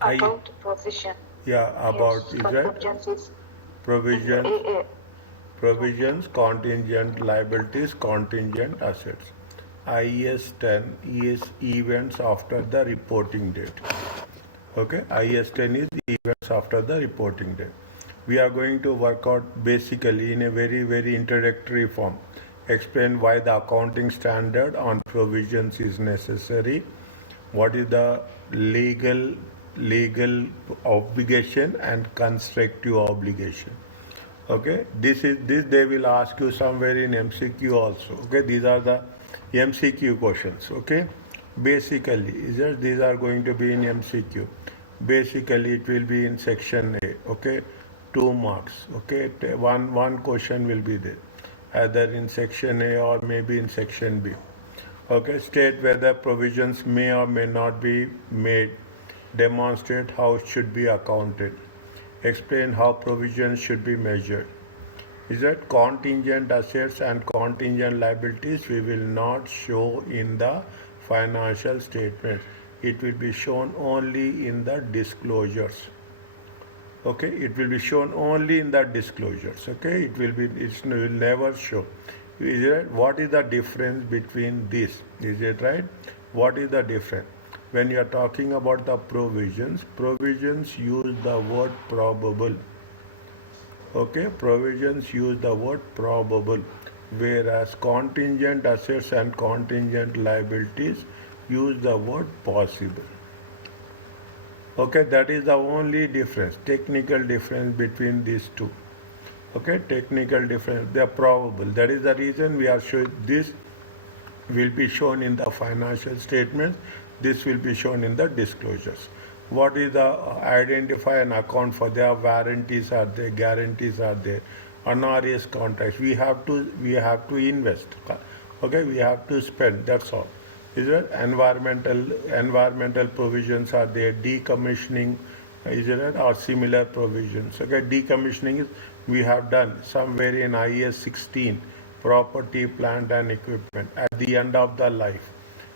I About position. yeah about Yes, is that contingencies in provisions AA. provisions contingent liabilities contingent assets. IAS 10 is events after the reporting date. Okay, IAS 10 is events after the reporting date. We are going to work out basically in a very introductory form. Explain why the accounting standard on provisions is necessary. What is the legal obligation and constructive obligation. Okay, this they will ask you somewhere in MCQ also. Okay, these are the MCQ questions. Okay, basically these are going to be in MCQ. Basically it will be in section A. Okay, 2 marks. Okay, one question will be there either in section A or maybe in section B. Okay, state whether provisions may or may not be made, demonstrate how it should be accounted, explain how provisions should be measured. Is that contingent assets and contingent liabilities we will not show in the financial statements. It will be shown only in the disclosures. Okay, it will be shown only in the disclosures. Okay, it will never show. Is it, what is the difference between this? Is it right? What is the difference? When you are talking about the provisions use the word probable. Okay, provisions use the word probable, whereas contingent assets and contingent liabilities use the word possible. Okay, that is the only difference, technical difference between these two. Okay, technical difference, they are probable. That is the reason we are showing this will be shown in the financial statements, this will be shown in the disclosures. What is the identify and account for their warranties are there, guarantees are there, honorarious contracts. We have to invest. Okay, we have to spend. That's all. Is it environmental provisions are there, decommissioning is there or similar provisions. Okay, decommissioning is we have done somewhere in IAS 16 property, plant and equipment at the end of the life.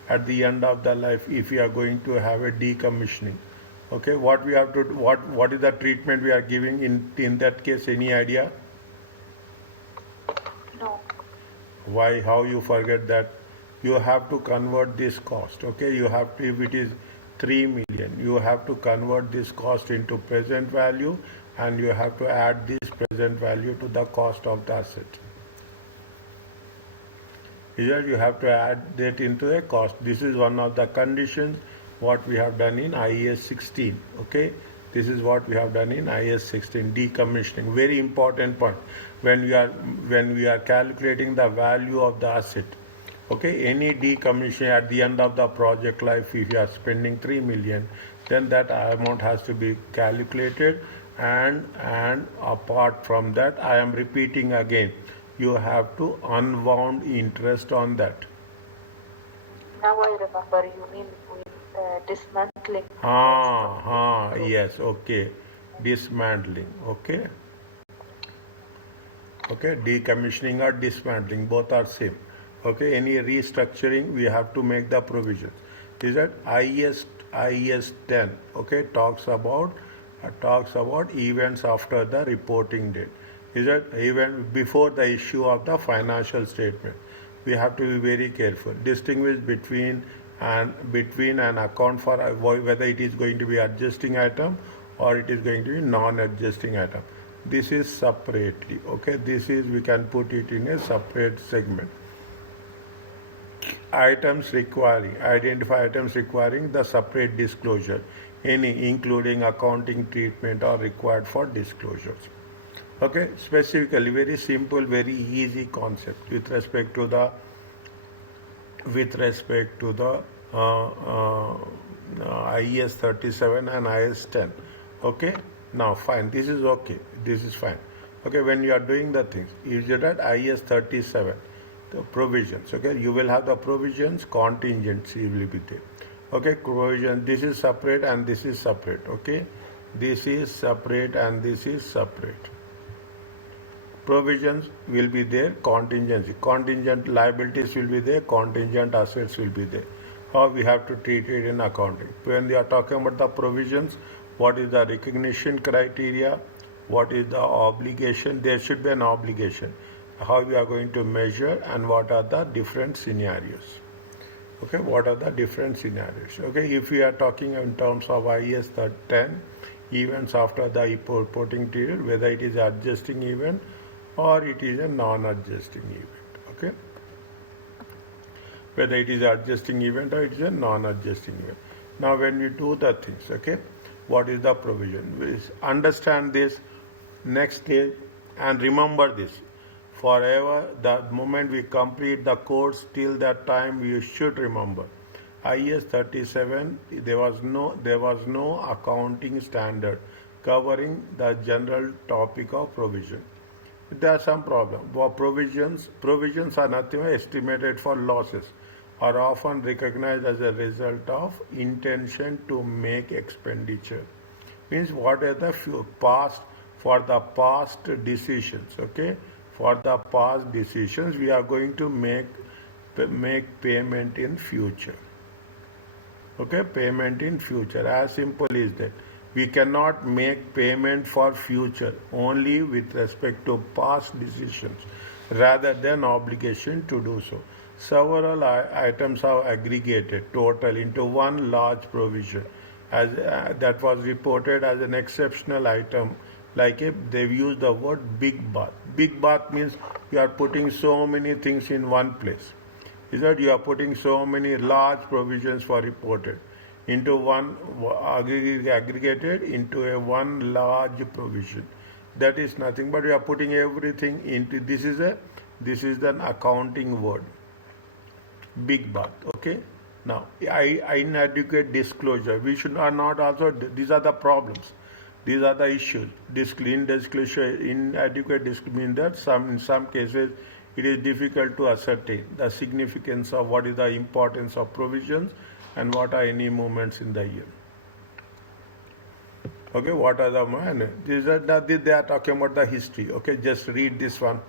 At the end of the life, if we are going to have a decommissioning, okay, what we have to what is the treatment we are giving in that case? Any idea? No. Why? How you forget that? You have to convert this cost. Okay, you have to, if it is 3 million, you have to convert this cost into present value, and you have to add this present value to the cost of the asset. Here you have to add that into a cost. This is one of the conditions what we have done in IAS 16. Okay, this is what we have done in IAS 16, decommissioning. Very important point when we are calculating the value of the asset. Okay, any decommissioning at the end of the project life, if you are spending 3 million, then that amount has to be calculated, and apart from that, I am repeating again, you have to unwound interest on that. Now I remember you mean with dismantling. Yes, okay. Dismantling, okay. Okay, decommissioning or dismantling, both are same. Okay, any restructuring, we have to make the provisions. Is that IAS 10, okay, talks about events after the reporting date. Is that even before the issue of the financial statement? We have to be very careful. Distinguish between an account for whether it is going to be adjusting item or it is going to be non-adjusting item. This is separately. Okay, this is, we can put it in a separate segment. Identify items requiring the separate disclosure, any including accounting treatment or required for disclosures. Okay, specifically very simple, very easy concept with respect to the IAS 37 and IAS 10. Okay, now fine, this is okay, this is fine. Okay, when you are doing the things, is it at IAS 37, the provisions, okay, you will have the provisions, contingency will be there. Okay, provision, this is separate and this is separate. Okay, this is separate and this is separate. Provisions will be there, contingency, contingent liabilities will be there, contingent assets will be there. how we have to treat it in accounting. When we are talking about the provisions, what is the recognition criteria, what is the obligation, there should be an obligation, how we are going to measure, and what are the different scenarios. Okay, what are the different scenarios? Okay, if we are talking in terms of IAS 10 events after the reporting period, whether it is adjusting event or it is a non-adjusting event. Okay, whether it is adjusting event or it is a non-adjusting event. Now, when we do the things, okay, what is the provision? We understand this next stage and remember this forever. The moment we complete the course, till that time you should remember IAS 37. There was no accounting standard covering the general topic of provision. There are some problems. For provisions are nothing but estimated for losses, are often recognized as a result of intention to make expenditure. Means what are the past, for the past decisions, okay? For the past decisions, we are going to make payment in future. Okay, payment in future. As simple as that. We cannot make payment for future only with respect to past decisions rather than obligation to do so. Several items are aggregated total into one large provision as that was reported as an exceptional item, like they've used the word big bath. Big bath means you are putting so many things in one place. Is that you are putting so many large provisions for reported into one, aggregated into a one large provision. That is nothing but you are putting everything into, this is an accounting word, big bath. Okay, now inadequate disclosure, we should not also, these are the problems, these are the issues. Inadequate disclosure means that in some cases it is difficult to ascertain the significance of what is the importance of provisions and what are any movements in the year. Okay, what are the they are talking about the history. Okay, just read this one.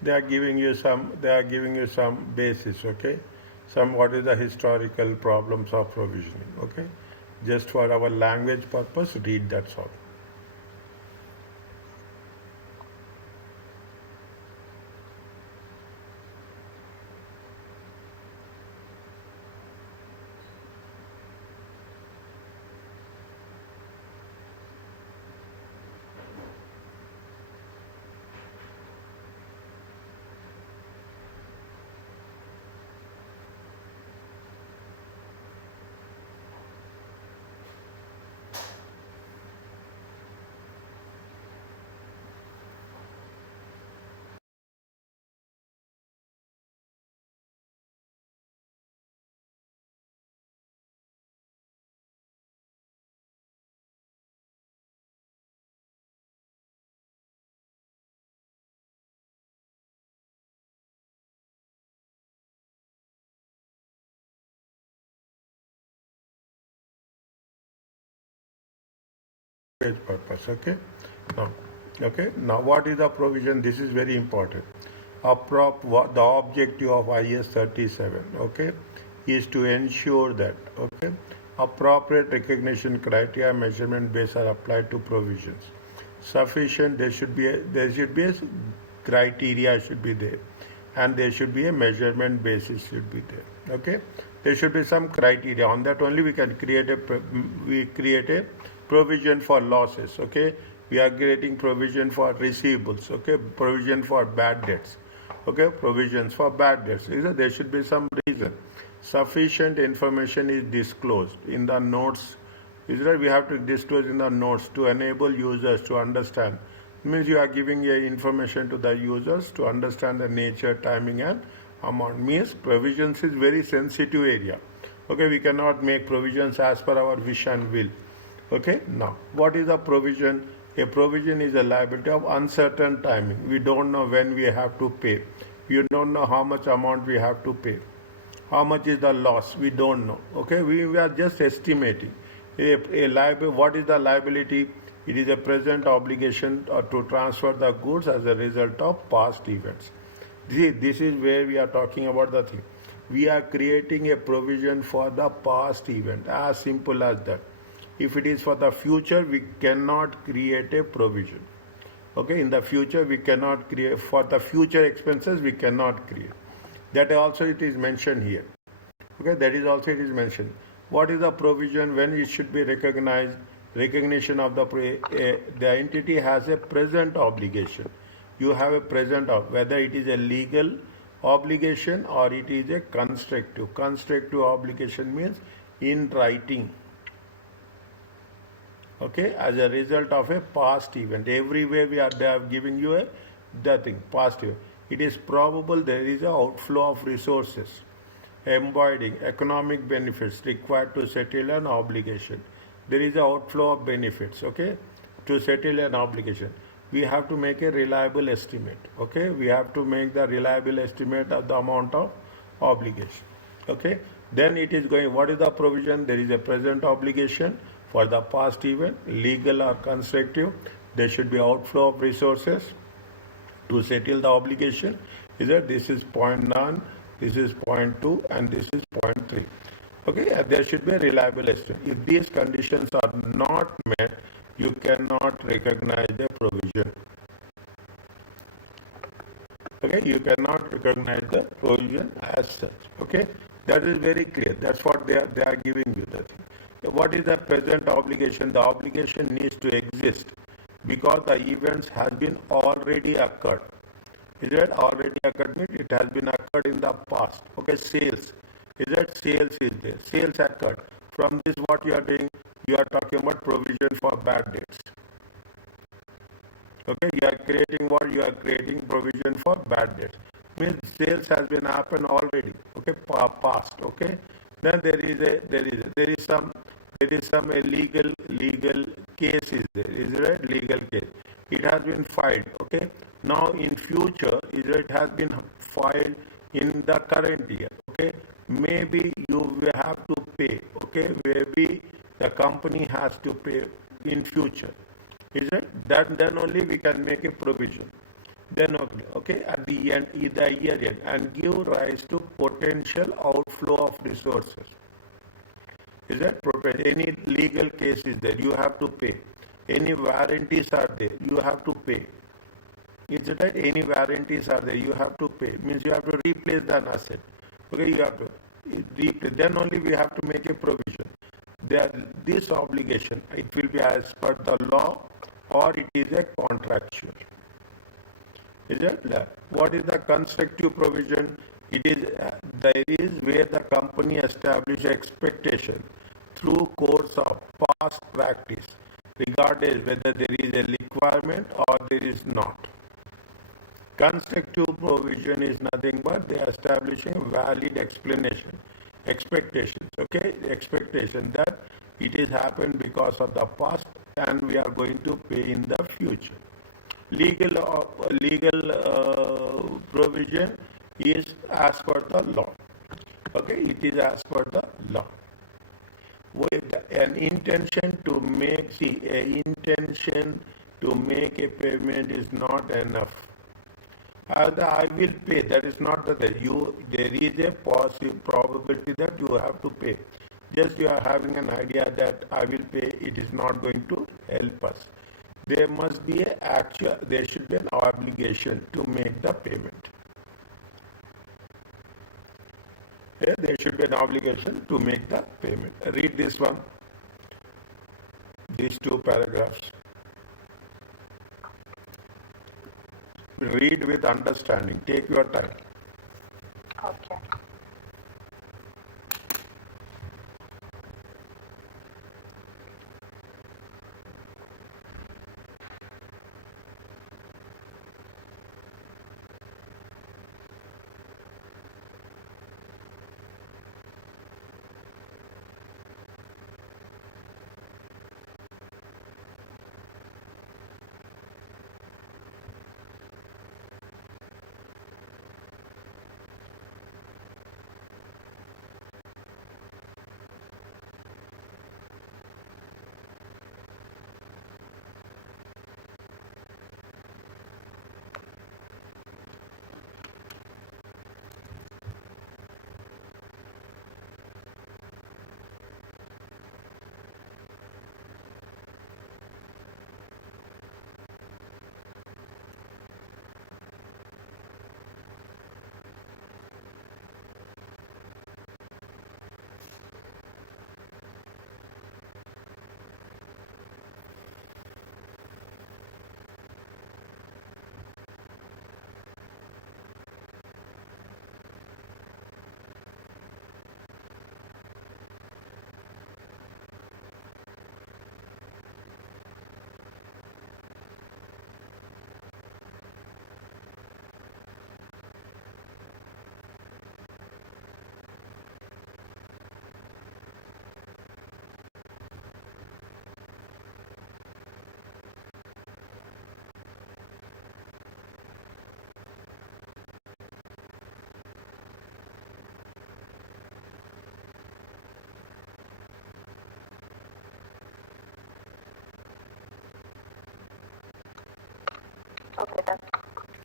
They are giving you some basis. Okay, some what is the historical problems of provisioning. Okay, just for our language purpose, read, that's all. Purpose. Okay, now what is the provision? This is very important. The objective of IAS 37, okay, is to ensure that, okay, appropriate recognition criteria, measurement base are applied to provisions. Sufficient, there should be a criteria should be there, and there should be a measurement basis should be there. Okay, there should be some criteria. On that only we can create a provision for losses. Okay, we are creating provision for receivables. Okay, provision for bad debts. Okay, provisions for bad debts. There should be some reason. Sufficient information is disclosed in the notes. We have to disclose in the notes to enable users to understand. It means you are giving information to the users to understand the nature, timing, and amount. Means provisions is very sensitive area. Okay, we cannot make provisions as per our wish and will. Okay, now what is the provision? A provision is a liability of uncertain timing. We don't know when we have to pay. We don't know how much amount we have to pay. How much is the loss? We don't know. Okay, we are just estimating. What is the liability? It is a present obligation to transfer the goods as a result of past events. This is where we are talking about the thing. We are creating a provision for the past event, as simple as that. If it is for the future, we cannot create a provision. Okay, in the future, we cannot create, for the future expenses, we cannot create. That also it is mentioned here. Okay, that is also it is mentioned. What is the provision, when it should be recognized? Recognition of the entity has a present obligation. You have a present of, whether it is a legal obligation or it is a constructive. Constructive obligation means in writing. Okay, as a result of a past event. Everywhere they are giving you the thing, past event. It is probable there is an outflow of resources, embodying economic benefits required to settle an obligation. There is an outflow of benefits, okay, to settle an obligation. We have to make a reliable estimate, okay. We have to make the reliable estimate of the amount of obligation, okay. Then it is going, what is the provision? There is a present obligation for the past event, legal or constructive. There should be outflow of resources to settle the obligation. Is that this is point 9, this is point 2, and this is point 3. Okay, there should be a reliable estimate. If these conditions are not met, you cannot recognize the provision. Okay, you cannot recognize the provision as such. Okay, that is very clear. That's what they are giving you the thing. What is the present obligation? The obligation needs to exist because the events has been already occurred. Is it already occurred? Means it has been occurred in the past. Okay, sales. Is that sales is there? Sales occurred. From this, what you are doing? You are talking about provision for bad debts. Okay, you are creating what? You are creating provision for bad debts. Means sales has been happened already. Okay, past. Okay, then there is some a legal case is there. Is there a legal case? It has been filed. Okay, now in future, it has been filed in the current year. Okay, maybe you will have to pay. Okay, maybe the company has to pay in future. Is it? Then only we can make a provision. Then okay, at the end, the year end, and give rise to potential outflow of resources. Is that any legal case is there? You have to pay. Any warranties are there? You have to pay. Is it right? Any warranties are there? You have to pay. Means you have to replace an asset. Okay, you have to replace. Then only we have to make a provision. This obligation, it will be as per the law or it is a contractual. Is it? What is the constructive provision? It is there is where the company establishes expectation through course of past practice, regardless whether there is a requirement or there is not. Constructive provision is nothing but they are establishing valid expectations. Okay, expectation that it is happened because of the past and we are going to pay in the future. Legal provision is as per the law. Okay, it is as per the law. With an intention to make a payment is not enough. I will pay. That is not the there is a possible probability that you have to pay. Just you are having an idea that I will pay. It is not going to help us. There must be there should be an obligation to make the payment. Yeah, there should be an obligation to make the payment. Read this one, these two paragraphs. Read with understanding. Take your time. Okay.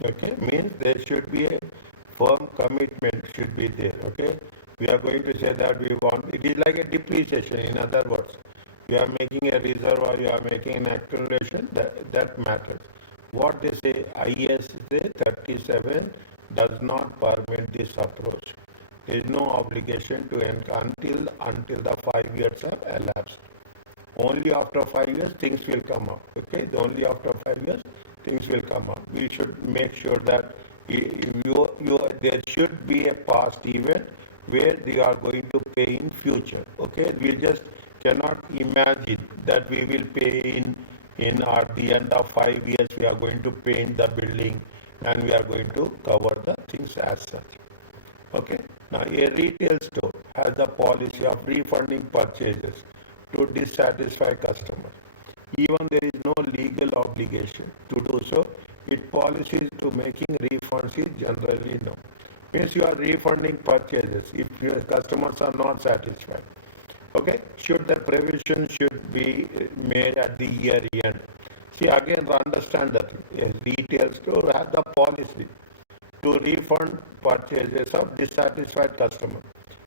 Okay, means there should be a firm commitment should be there. Okay, we are going to say that we want, it is like a depreciation. In other words, you are making a reserve or you are making an accumulation, that matters. What they say, IAS 37 does not permit this approach. There is no obligation to end until the 5 years have elapsed. Only after 5 years things will come up. Okay, only after 5 years things will come up. We should make sure that there should be a past event where they are going to pay in future. Okay, we just cannot imagine that we will pay in at the end of 5 years we are going to paint the building and we are going to cover the things as such. Okay. Now, a retail store has the policy of refunding purchases to dissatisfied customers. Even there is no legal obligation to do so, its policies to making refunds is generally no. Means you are refunding purchases if your customers are not satisfied. Okay, should the provision should be made at the year end. See again, understand that a retail store has the policy to refund purchases of dissatisfied customer.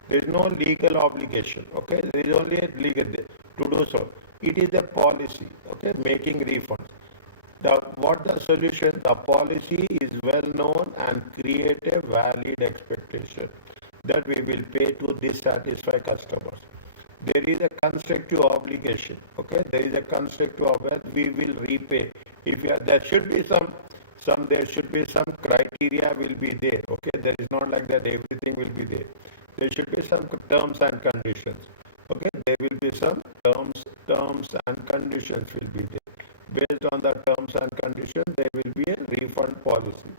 There is no legal obligation. Okay, there is only a legal to do so. It is a policy. Okay, making refunds. What the solution? The policy is well known and create a valid expectation that we will pay to dissatisfied customers. There is a constructive obligation. Okay, there is a constructive obligation. We will repay. If you are, there should be there should be some criteria will be there. Okay, there is not like that everything will be there. There should be some terms and conditions. Okay, there will be some terms and conditions will be there. Based on the terms and conditions, there will be a refund policy.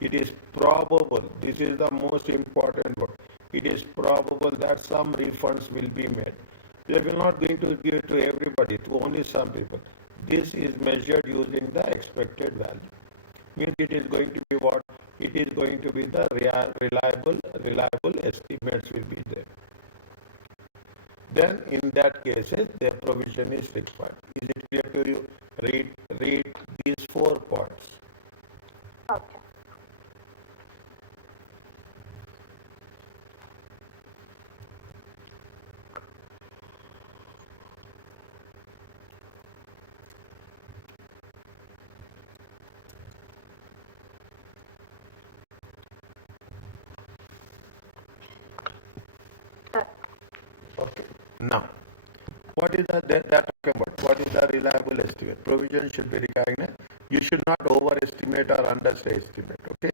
It is probable, this is the most important one, it is probable that some refunds will be made. They will not going to give it to everybody, to only some people. This is measured using the expected value. Means it is going to be what? It is going to be the reliable estimates will be there. Then in that cases, the provision is required. Is it clear to you? Read these 4 points. Okay. Okay. Now, what is that talking about? What is the reliable estimate? Provision should be recognized. You should not overestimate or underestimate. Okay.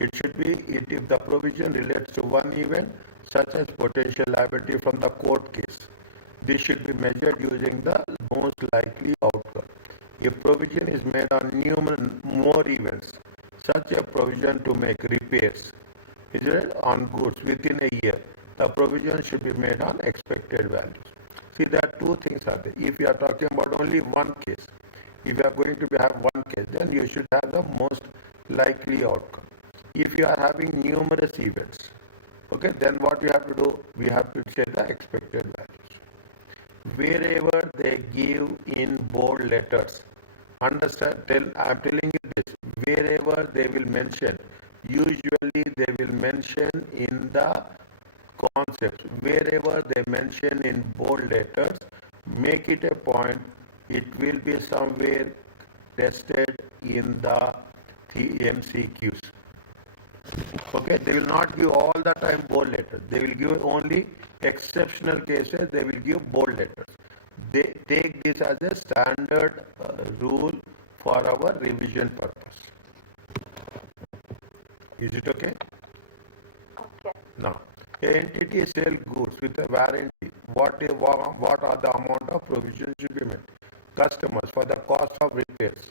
It should be if the provision relates to one event, such as potential liability from the court case. This should be measured using the most likely outcome. If provision is made on more events, such a provision to make repairs is it on goods within a year, the provision should be made on expected values. See, there are 2 things are there. If you are talking about only one case, if you are going to have one case, then you should have the most likely outcome. If you are having numerous events, okay, then what we have to do? We have to check the expected values. Wherever they give in bold letters, understand, I am telling you this, wherever they will mention, usually they will mention in the concepts, wherever they mention in bold letters, make it a point, it will be somewhere tested in the MCQs. Okay, they will not give all the time bold letters. They will give only exceptional cases, they will give bold letters. They take this as a standard rule for our revision purpose. Is it okay? Okay. Now, an entity sell goods with a warranty. What are the amount of provisions should be made? Customers for the cost of repairs.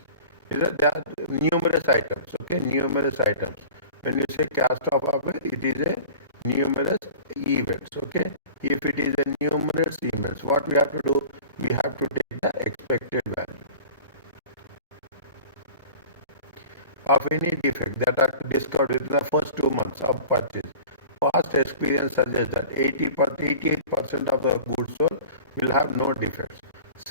There are numerous items. Okay, numerous items. When you say cost of repair, it is a numerous events. Okay, if it is a numerous events, what we have to do? We have to take the expected value of any defect that are discovered within the first 2 months of purchase. Past experience suggests that 88% of the goods sold will have no defects.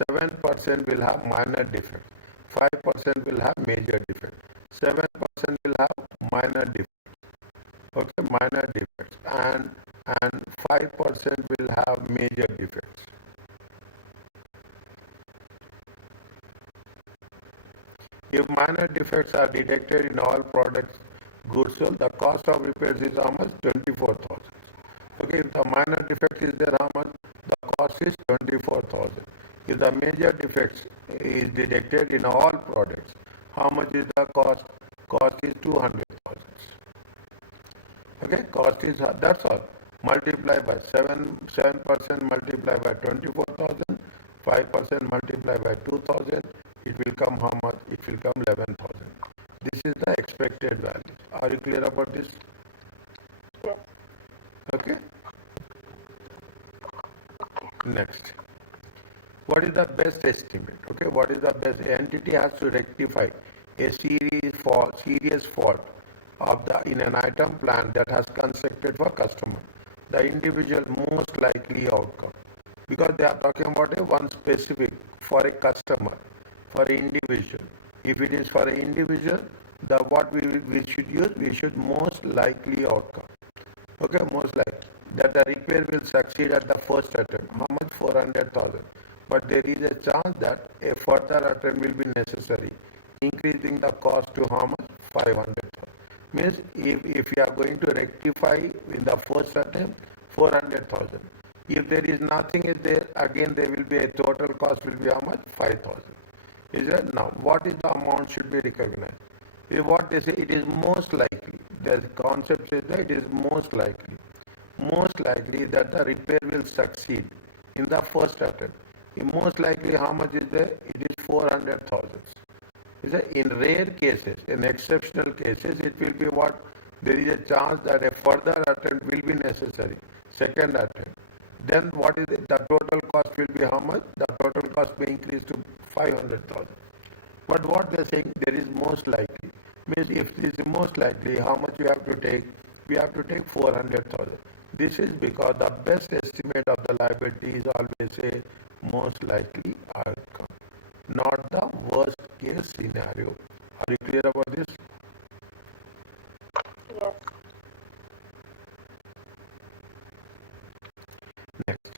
7% will have minor defects. 5% will have major defects. 7% will have minor defects. Okay, minor defects, and 5% will have major defects. If minor defects are detected in all products goods sold, the cost of repairs is how much? 24,000. Okay, if the minor defect is there, how much? The cost is 24,000. If the major defects is detected in all products, how much is the cost? Cost is 200,000. Okay, cost is that's all. Multiply by 7% multiply by 24,000, 5% multiply by 2,000. It will come how much? It will come 11,000. This is the expected value. Are you clear about this? Yes. Okay. Next. What is the best estimate? Okay, what is the best? Entity has to rectify a serious fault of the in an item plan that has constructed for customer. The individual most likely outcome, because they are talking about a one specific for a customer, for an individual. If it is for an individual, the what we should use, we should most likely outcome. Okay, most likely that the repair will succeed at the first attempt. How much? 400,000. But there is a chance that a further attempt will be necessary, increasing the cost to how much? 500,000. Means if you are going to rectify in the first attempt, 400,000. If there is nothing is there, again there will be a total cost will be how much? 5,000. Is that now? What is the amount should be recognized? What they say, it is most likely. The concept says that it is most likely. Most likely that the repair will succeed in the first attempt. Most likely how much is there? It is 400,000. Is that in rare cases, in exceptional cases, it will be what? There is a chance that a further attempt will be necessary. Second attempt. Then what is it? The total cost will be how much? The total cost may increase to 500,000. But what they are saying, there is most likely. Means if it is most likely, how much we have to take? We have to take 400,000. This is because the best estimate of the liability is always a most likely outcome, not the worst case scenario. Are you clear about this? Yes. Next.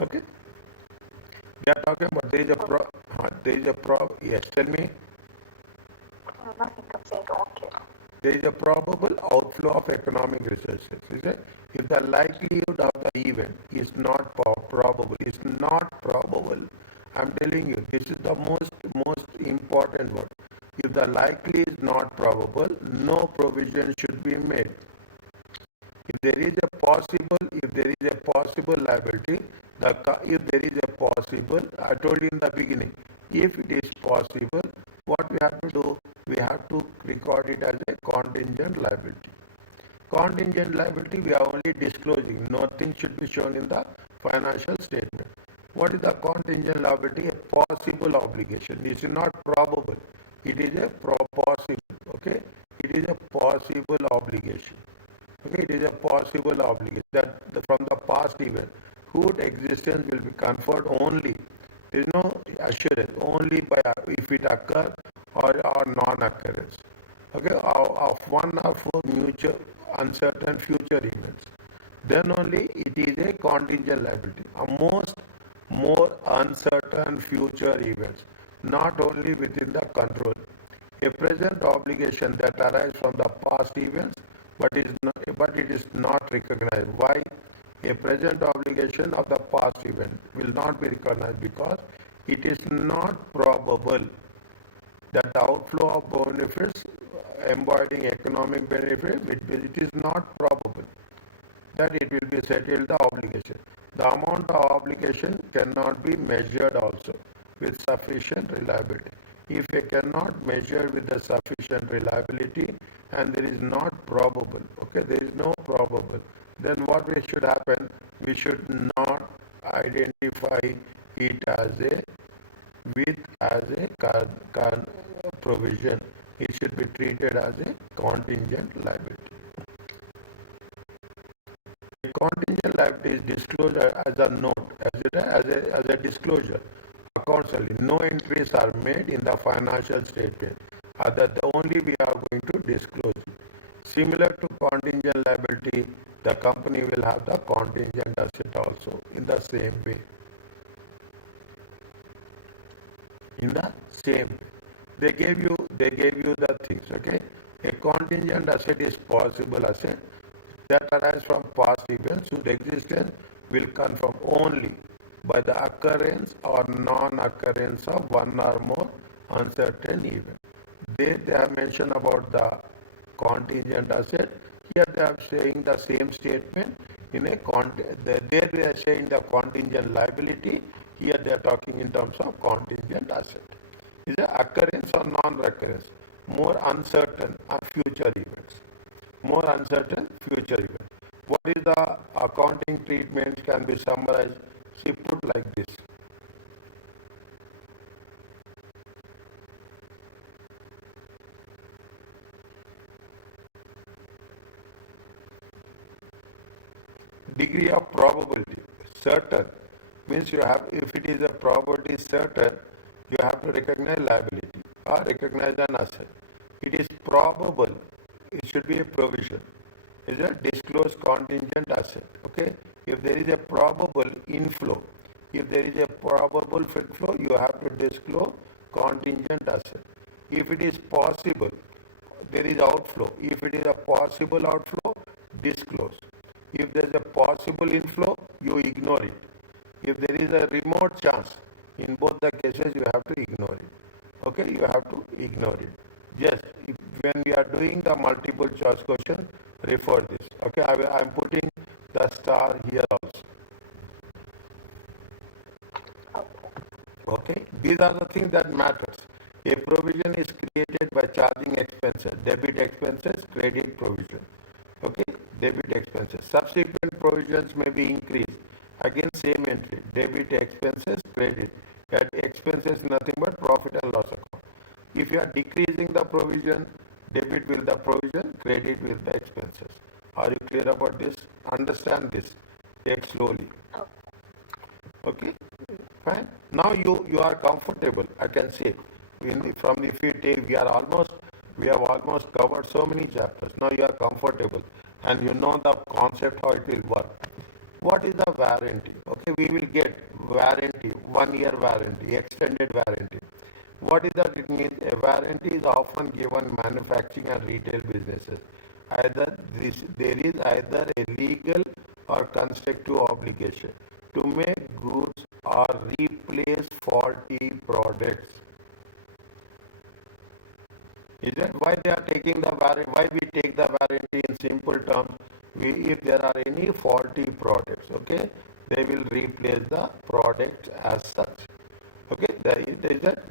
Okay. We are talking about there is a yes, tell me. Nothing. I'm saying okay. There is a probable outflow of economic resources. Is it? If the likelihood of the event is not probable, I'm telling you, this is the most important word. If the likely is not probable, no provision should be made. If there is a possible liability, if there is a possible, I told you in the beginning, if it is possible, what we have to do, we have to record it as a contingent liability. Contingent liability, we are only disclosing, nothing should be shown in the financial statement. What is the contingent liability? A possible obligation. It is not probable. It is a possible. Okay, it is a possible obligation. Okay, it is a possible obligation that from the past event, whose existence will be conferred only. There is no assurance, only by if it occur or non-occurrence. Okay, of one or four mutual uncertain future events. Then only it is a contingent liability. More uncertain future events, not only within the control. A present obligation that arises from the past events, but it is not recognized. Why? A present obligation of the past event will not be recognized because it is not probable that the outflow of benefits embodying economic benefit, it is not probable that it will be settled the obligation. The amount of obligation cannot be measured also with sufficient reliability. If we cannot measure with the sufficient reliability and there is not probable, okay, there is no probable, then what we should happen, we should not identify it as a provision. It should be treated as a contingent liability. A contingent liability is disclosed as a note, as a disclosure. Accounts only. No entries are made in the financial statement. The only we are going to disclose it. Similar to contingent liability, the company will have the contingent asset also in the same way. In the same way. They gave you the things, okay? A contingent asset is possible asset that arise from past events whose existence will confirm only by the occurrence or non-occurrence of one or more uncertain events. They have mentioned about the contingent asset. Here they are saying the same statement in a there they are saying the contingent liability. Here they are talking in terms of contingent asset. Is it occurrence or non-recurrence? More uncertain future events. More uncertain future events. What is the accounting treatment can be summarized? See, put like this. Degree of probability. Certain means you have, if it is a probability certain, you have to recognize liability or recognize an asset. It is probable, it should be a provision. Is a disclosed contingent asset. Okay? If there is a probable inflow, if there is a probable flow, you have to disclose contingent asset. If it is possible, there is outflow. If it is a possible outflow, disclose. If there is a possible inflow, you ignore it. If there is a remote chance, in both the cases you have to ignore it. Okay, you have to ignore it. Just when we are doing the multiple choice question, refer this. Okay, I am putting the star here also. Okay, these are the things that matters. A provision is created by charging expenses, debit expenses, credit provision. Okay, debit expenses. Subsequent provisions may be increased. Again, same entry, debit expenses, credit. That expenses nothing but profit and loss account. If you are decreasing the provision, debit will the provision, credit will the expenses. Are you clear about this? Understand this. Take slowly. Okay, fine. Now you are comfortable. I can say, from if you take, we have almost covered so many chapters. Now you are comfortable, and you know the concept how it will work. What is the warranty? Okay, we will get warranty, 1 year warranty, extended warranty. What is that? It means a warranty is often given manufacturing and retail businesses. There is either a legal or constructive obligation to make goods or replace faulty products. Is that why they are taking the warranty? Why we take the warranty in simple terms? If there are any faulty products, okay, they will replace the product as such. Okay, there is that.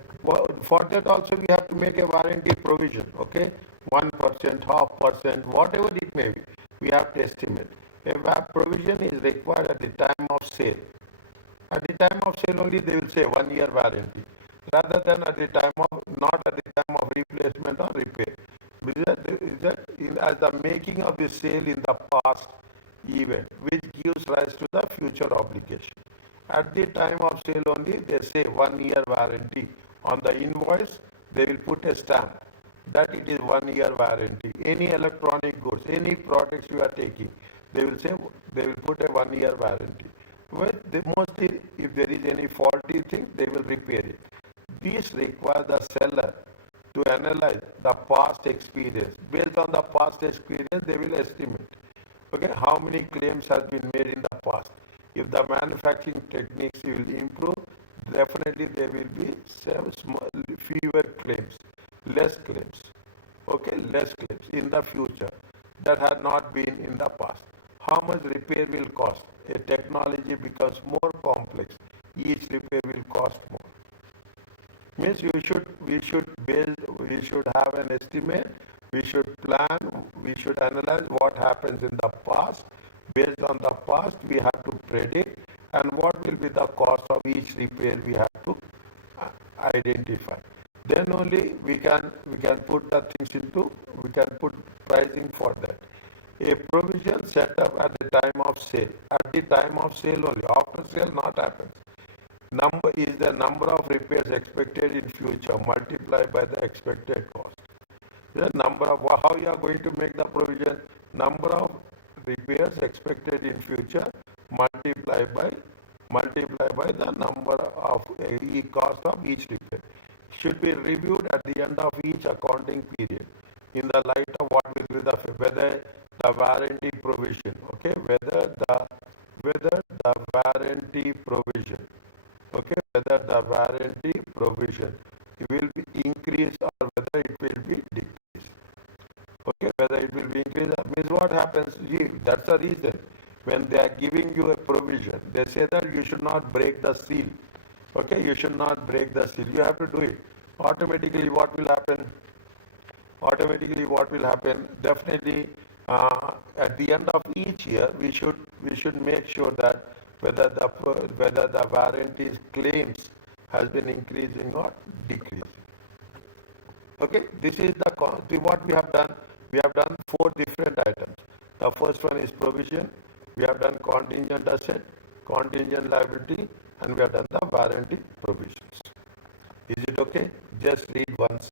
For that also we have to make a warranty provision. Okay, 1%, 0.5%, whatever it may be, we have to estimate. A provision is required at the time of sale. At the time of sale only they will say 1 year warranty, rather than at the time of, not at the time of replacement or repair. As the making of the sale in the past event, which gives rise to the future obligation. At the time of sale only they say 1 year warranty. On the invoice they will put a stamp that it is 1 year warranty. Any electronic goods, any products you are taking, they will say, they will put a 1 year warranty. Well, mostly if there is any faulty thing, they will repair it. These require the seller to analyze the past experience. Based on the past experience, they will estimate, okay, how many claims has been made in the past. If the manufacturing techniques will improve, definitely there will be fewer claims, less claims, okay, less claims in the future that had not been in the past. How much repair will cost? A technology becomes more complex. Each repair will cost more. Means we should have an estimate, we should plan, we should analyze what happens in the past. Based on the past, we have to predict, and what will be the cost of each repair we have to identify. Then only we can put the things into, we can put pricing for that. A provision set up at the time of sale. At the time of sale only. After sale not happens. Number is the number of repairs expected in future multiplied by the expected cost. The number of how you are going to make the provision, number of repairs expected in future multiply by the number of cost of each repair. Should be reviewed at the end of each accounting period in the light of what will be the whether the warranty provision, okay, whether the warranty provision, okay, whether the warranty provision will be increased or whether it will be decreased. Okay, whether it will be increased means what happens? That's the reason. When they are giving you a provision, they say that you should not break the seal. Okay, you should not break the seal. You have to do it. Automatically, what will happen? Automatically, what will happen? Definitely, at the end of each year, we should make sure that whether the warranties claims has been increasing or decreasing. Okay, this is what we have done. We have done 4 different items. The first one is provision. We have done contingent asset, contingent liability, and we have done the warranty provisions. Is it okay? Just read once.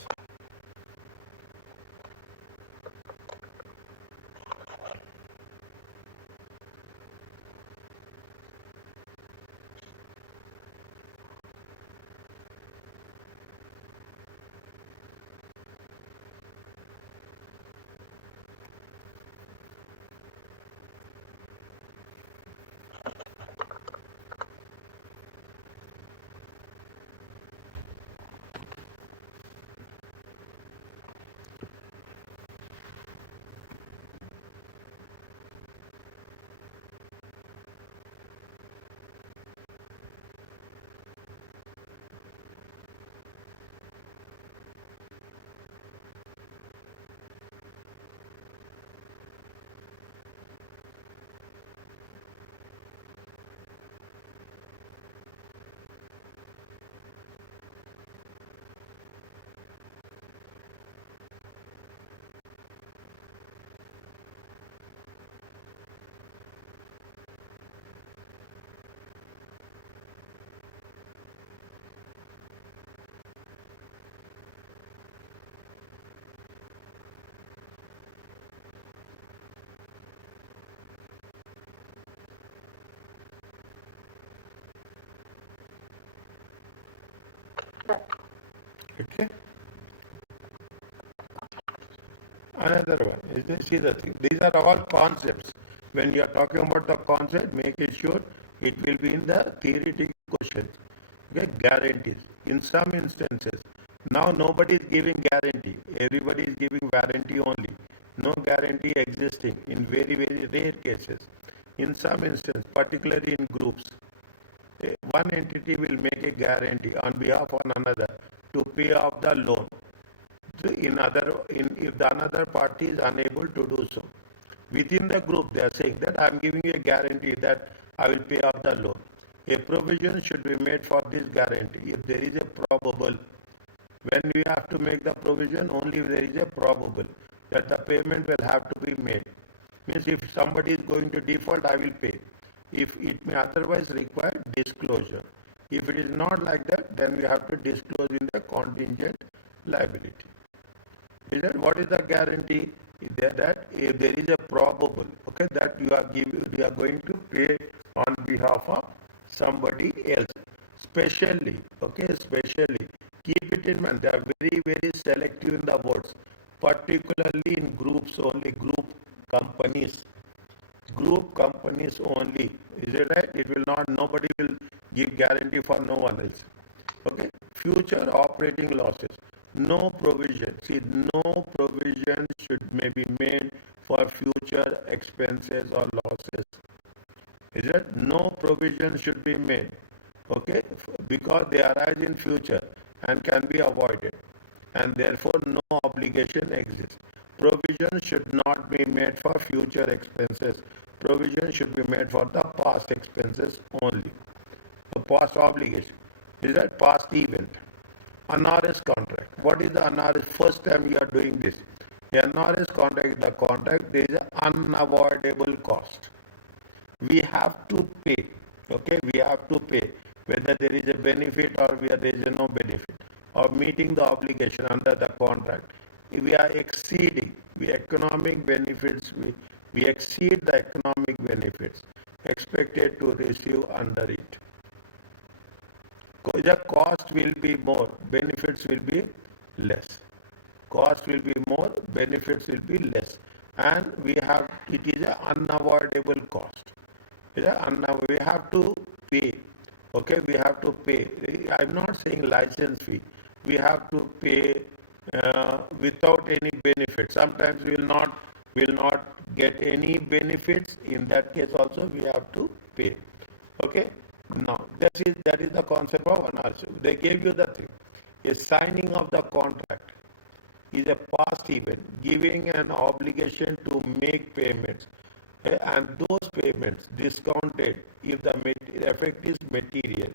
Okay. Another one is see the thing. These are all concepts. When you are talking about the concept, make it sure it will be in the theoretical questions. Okay, guarantees. In some instances, now nobody is giving guarantee. Everybody is giving warranty only. No guarantee existing in very, very rare cases. In some instances, particularly in groups, one entity will make a guarantee on behalf of another to pay off the loan. So if the another party is unable to do so, within the group they are saying that I am giving you a guarantee that I will pay off the loan. A provision should be made for this guarantee. If there is a probable, when we have to make the provision, only if there is a probable that the payment will have to be made. Means if somebody is going to default, I will pay. If it may otherwise require disclosure. If it is not like that, then we have to disclose in the contingent liability. Is that what is the guarantee? That if there is a probable, okay, that you are going to pay on behalf of somebody else. Specially, okay, specially. Keep it in mind. They are very, very selective in the words, particularly in groups only, group companies. Group companies only. Is it right? It will not, nobody will give guarantee for no one else. Okay. Future operating losses. No provision. See, no provision may be made for future expenses or losses. Is it? No provision should be made. Okay. Because they arise in future and can be avoided. And therefore no obligation exists. Provision should not be made for future expenses. Provision should be made for the past expenses only. A past obligation. Is that past event? NRS contract. What is the NRS? First time you are doing this. NRS contract, the contract, there is an unavoidable cost. We have to pay. Okay, we have to pay. whether there is a benefit or whether there is no benefit, or meeting the obligation under the contract. We are exceeding the economic benefits, we exceed the economic benefits expected to receive under it. The cost will be more, benefits will be less. Cost will be more, benefits will be less. And it is an unavoidable cost. We have to pay. Okay, we have to pay. I'm not saying license fee. We have to pay without any benefit. Sometimes we will not get any benefits. In that case also we have to pay. Okay. Now that is the concept of analysis. They gave you the thing. A signing of the contract is a past event, giving an obligation to make payments, and those payments discounted if the effect is material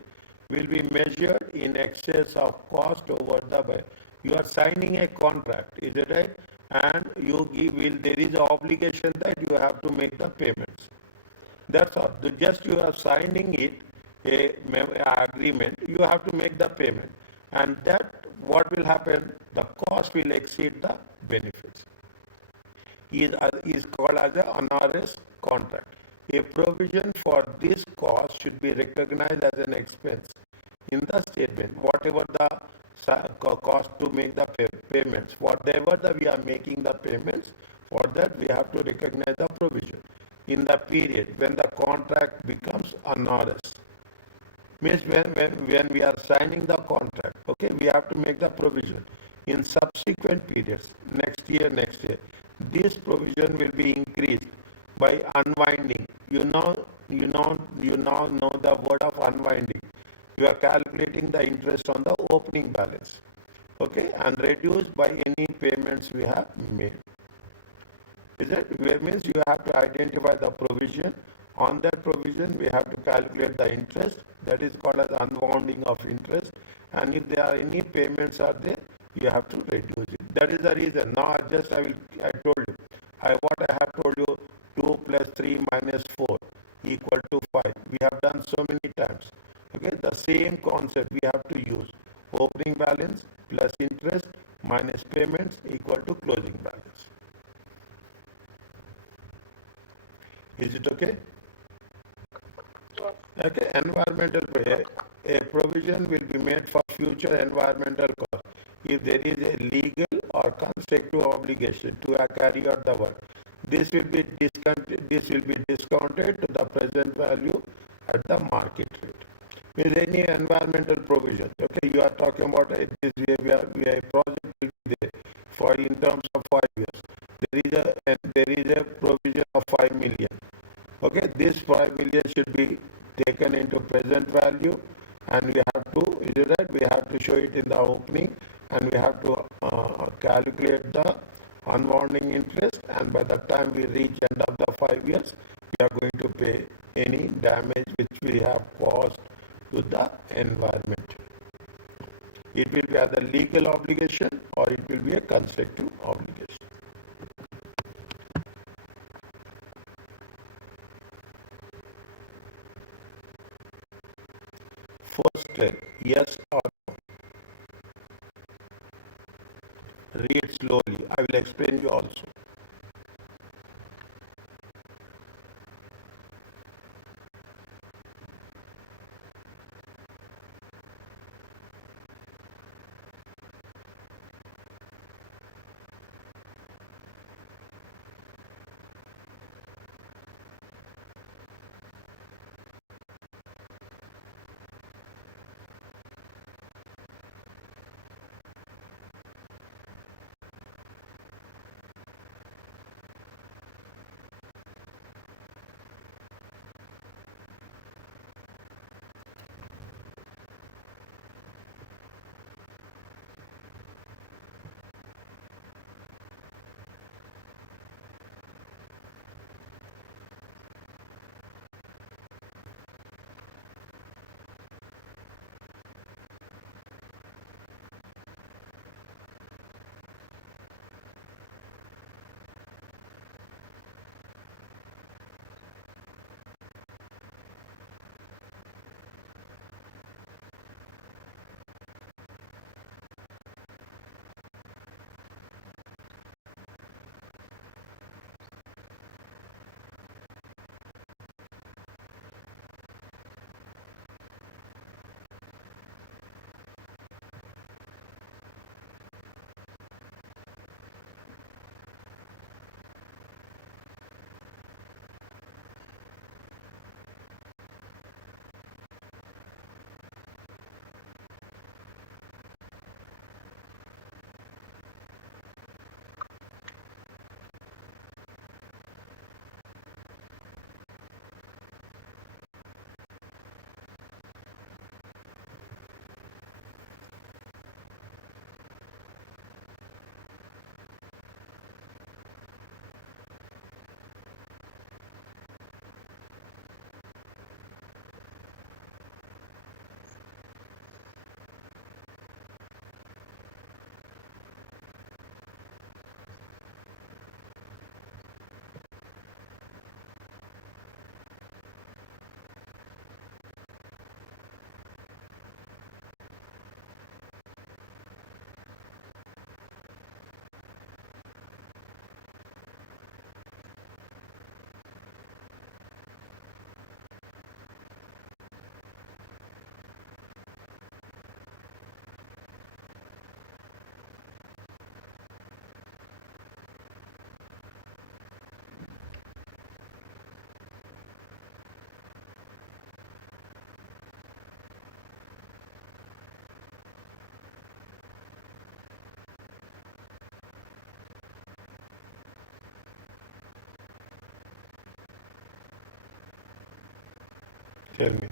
will be measured in excess of cost over the. You are signing a contract, is it right? And there is an obligation that you have to make the payments. That's all. Just you are signing it, a agreement, you have to make the payment. And that, what will happen? The cost will exceed the benefits. Is called as an onerous contract. A provision for this cost should be recognized as an expense in the statement. Whatever the cost to make the payments, whatever we are making the payments, for that we have to recognize the provision in the period when the contract becomes onerous. Means when we are signing the contract, okay, we have to make the provision. In subsequent periods, next year, this provision will be increased by unwinding. You now know the word of unwinding. You are calculating the interest on the opening balance, okay, and reduced by any payments we have made. Is it? It means you have to identify the provision. On that provision, we have to calculate the interest. That is called as unwounding of interest. And if there are any payments are there, you have to reduce it. That is the reason. Now, I told you. What I have told you, 2 plus 3 minus 4 equal to 5. We have done so many times. Okay, the same concept we have to use. Opening balance plus interest minus payments equal to closing balance. Is it okay? Yes. Okay, a provision will be made for future environmental costs if there is a legal or constructive obligation to carry out the work. This will be discounted to the present value at the market rate. With any environmental provision, okay, you are talking about this. We are a project will be there for in terms of 5 years. There is a provision of 5 million. Okay, this 5 million should be taken into present value, and we have to show it in the opening, and we have to calculate the unwounding interest, and by the time we reach end of the 5 years, we are going to pay any damage which we have caused to the environment. It will be either legal obligation or it will be a constructive obligation. First step, yes or no. Read slowly. I will explain you also. Tell me.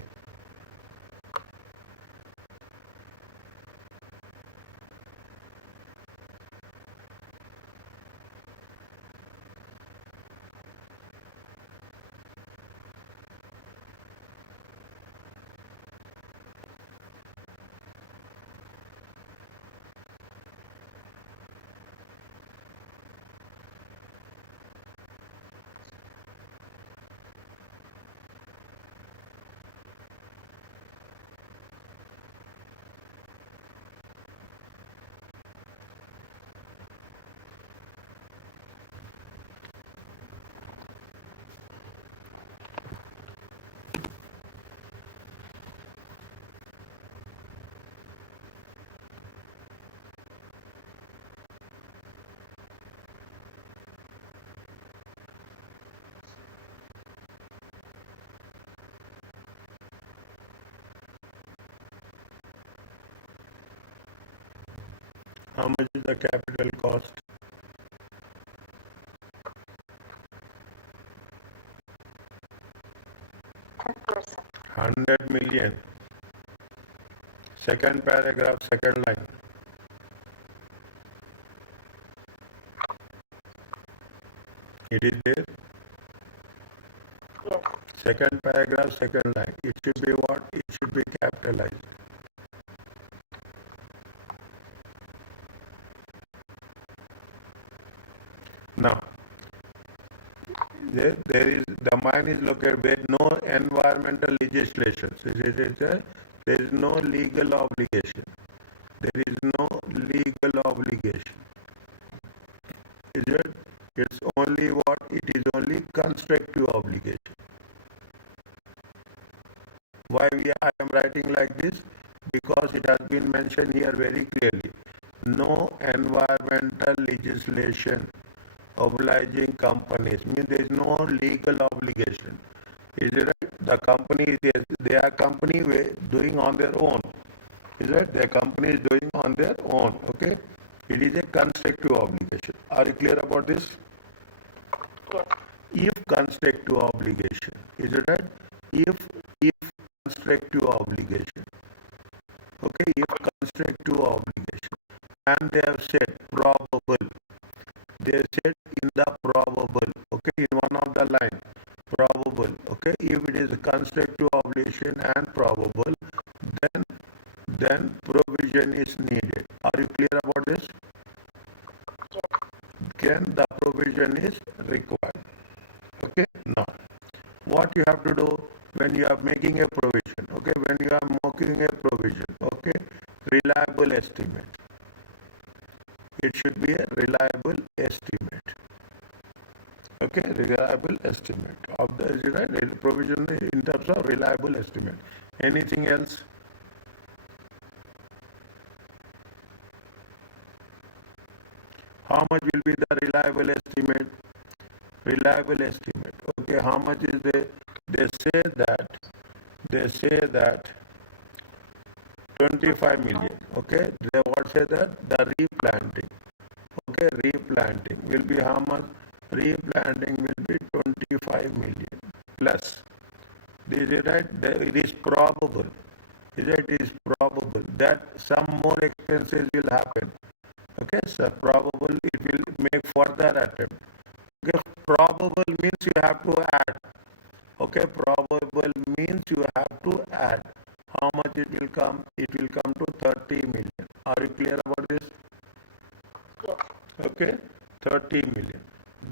How much is the capital cost? 10%. 100 million. Second paragraph, second line. It is there. Yes. Second paragraph, second line. It should be what? It should be capitalized. Now, there is the mine is located where no environmental legislation. There is no legal obligation. There is no legal obligation. Is it? It's only what? It is only constructive obligation. Why I am writing like this? Because it has been mentioned here very clearly. No environmental legislation obliging companies means there is no legal obligation. Is it right? The company they are company doing on their own. Is it? The company is doing on their own. Okay. It is a constructive obligation. Are you clear about this? Yes. If constructive obligation. Is it right? If constructive obligation. Okay. If constructive obligation. And they have said probable. They said in the probable, okay, in one of the line, probable, okay, if it is constructive obligation and probable, then provision is needed. Are you clear about this? Yes. Then the provision is required. Okay, now what you have to do when you are making a provision, okay, when you are making a provision, okay, reliable estimate. It should be a reliable estimate. Okay, reliable estimate of the right, provision in terms of reliable estimate. Anything else? How much will be the reliable estimate? Reliable estimate. Okay, how much is they say that 25 million. Okay, they what say that the replanting. Okay, replanting will be how much? Replanting will be 25 million plus. Is it right? It is probable. It is probable that some more expenses will happen. Okay, so probable it will make further attempt. Okay, probable means you have to add. Okay, probable means you have to add. How much it will come? It will come to 30 million. Are you clear about this? Yes. Okay, 30 million.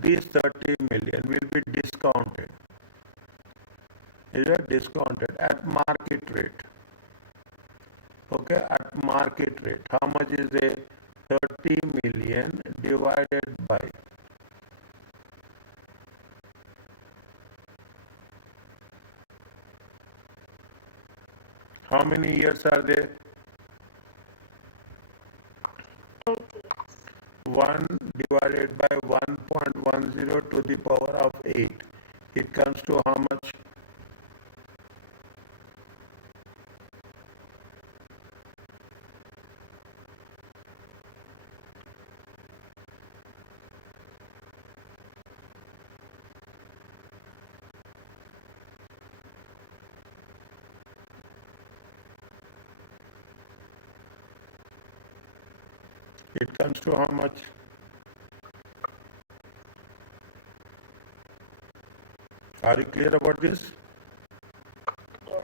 These 30 million will be discounted. Is it discounted at market rate? Okay, at market rate. How much is a 30 million divided by? How many years are there? 80. 1 divided by 1.10 to the power of 8. It comes to how much? It comes to how much? Are you clear about this? Yes.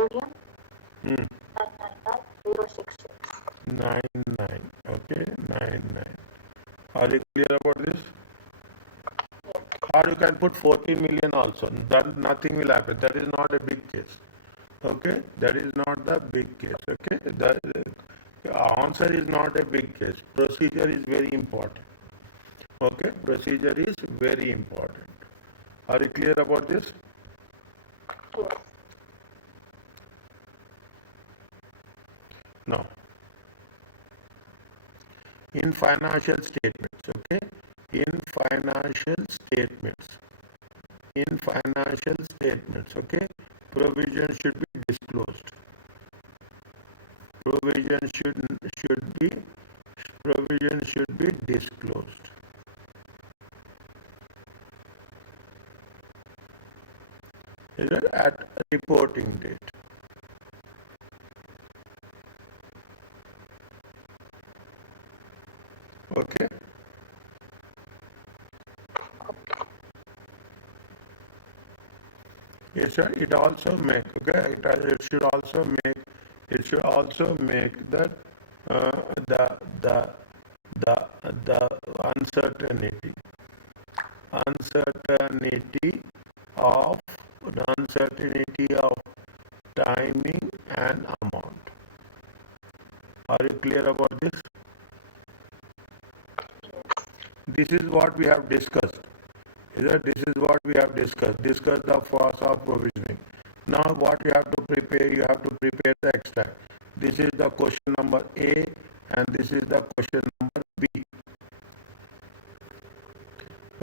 Million Hmm. 066. 99. Okay, 99. Are you clear about this? Or you can put 14 million also. Then nothing will happen. That is not a big case. Okay, that is not the big case. Okay, the answer is not a big case. Procedure is very important. Okay, procedure is very important. Are you clear about this? Yes. Now, in financial statements, okay, in financial statements, okay, provision should be disclosed. Provision should be disclosed. Is it at reporting date? Okay. Yes, sir. It also make, okay. It should also make. It should also make that uh, the the the uncertainty uncertainty of uncertainty of timing and amount. Are you clear about this? This is what we have discussed. This is what we have discussed. Discuss the force of provisioning. Now what you have to prepare, you have to prepare the extract. This is the question number A and this is the question number B.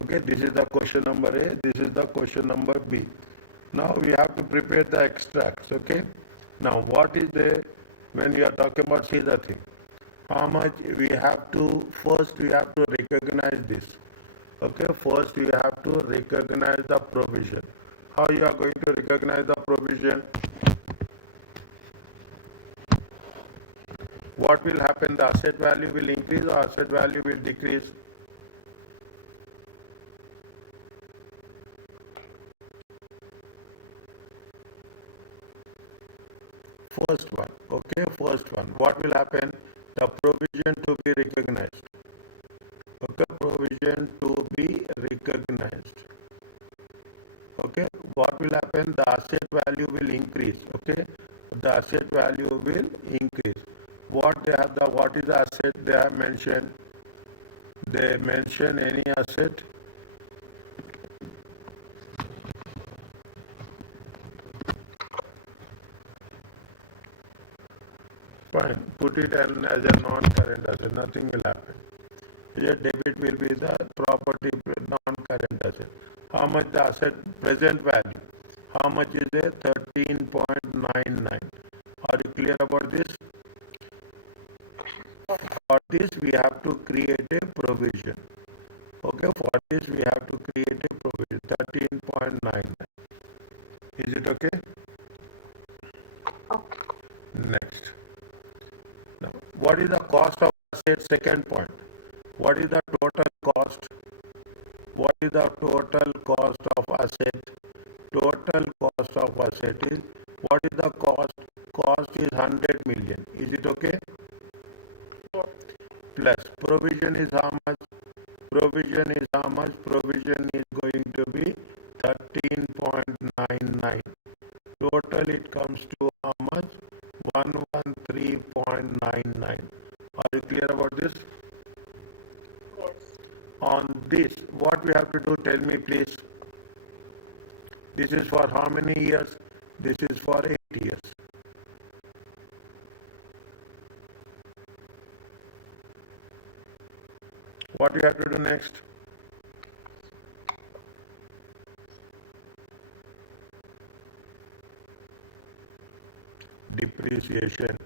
Okay, this is the question number A, this is the question number B. Now we have to prepare the extracts, okay? Now what is the, when we are talking about, see the thing. How much we have to, first we have to recognize this. Okay, first you have to recognize the provision. How you are going to recognize the provision? What will happen? The asset value will increase or asset value will decrease? First one, okay, first one. What will happen? The provision to be recognized. Okay, provision to be recognized. Okay, what will happen? The asset value will increase. Okay, the asset value will increase. What they have, the what is the asset they have mentioned? They mention any asset. Fine, put it as a non-current asset. Nothing will happen. Your debit will be the property non-current asset. How much the asset present value? How much is it? 13.99. Are you clear about this? For this we have to create a provision. Okay, for this we have to create a provision. 13.99. Is it okay? Okay. Next. Now, what is the cost of asset? Second point. What is the total cost? What is the total cost of asset? Total cost of asset is, what is the cost? Cost is 100 million. Is it okay? Yes. Plus provision is how much? Provision is how much? Provision is going to be 13.99. Total it comes to how much? 113.99. Are you clear about this? Yes. On this, what we have to do? Tell me please. This is for how many years? This is for 8 years. What you have to do next? Depreciation.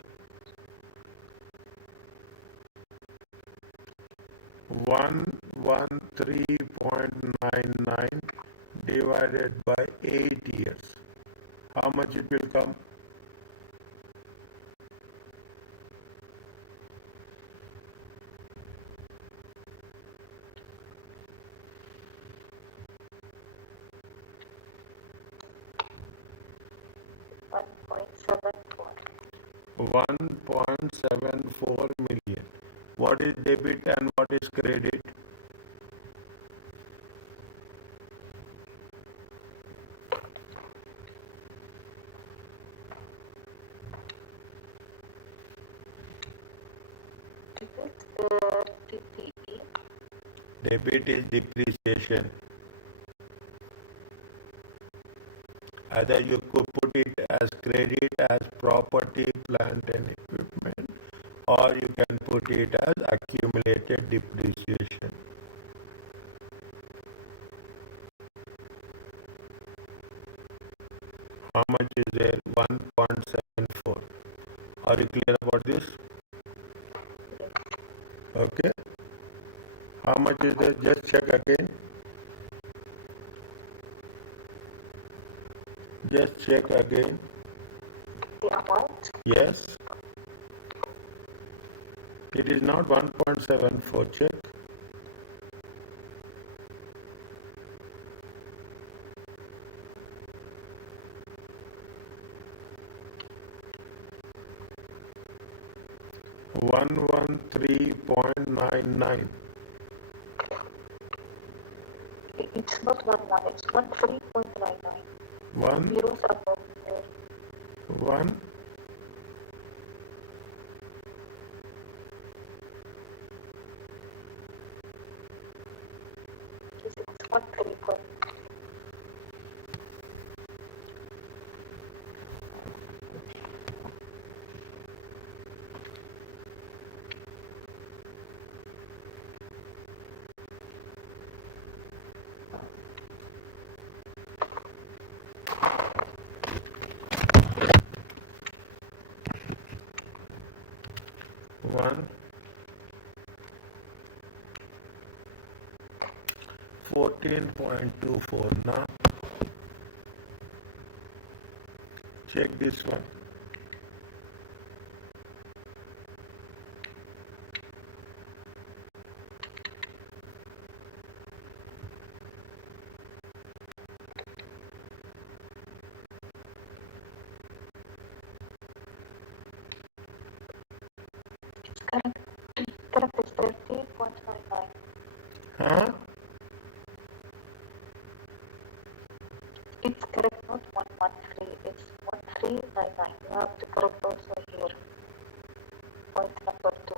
113.99. 13.99 divided by 8 years. How much it will come? $1.74 million. What is debit and what is credit? DPE. Debit is depreciation. Either you could put it as credit as property, plant and equipment, or you can put it as accumulated depreciation. How much is there? 1.74. Are you clear about this? Okay. How much is there? Just check again. Just check again. The amount? Yes. It is not 1.74. Check. $113.99. It's not 1 it's 13.99. One, Zeros above there. one, It's 13. one, 14.24. Now check this one. Correct is 13.99. Huh? It's correct, not 113. It's 1399. You have to correct also here. Point number 2.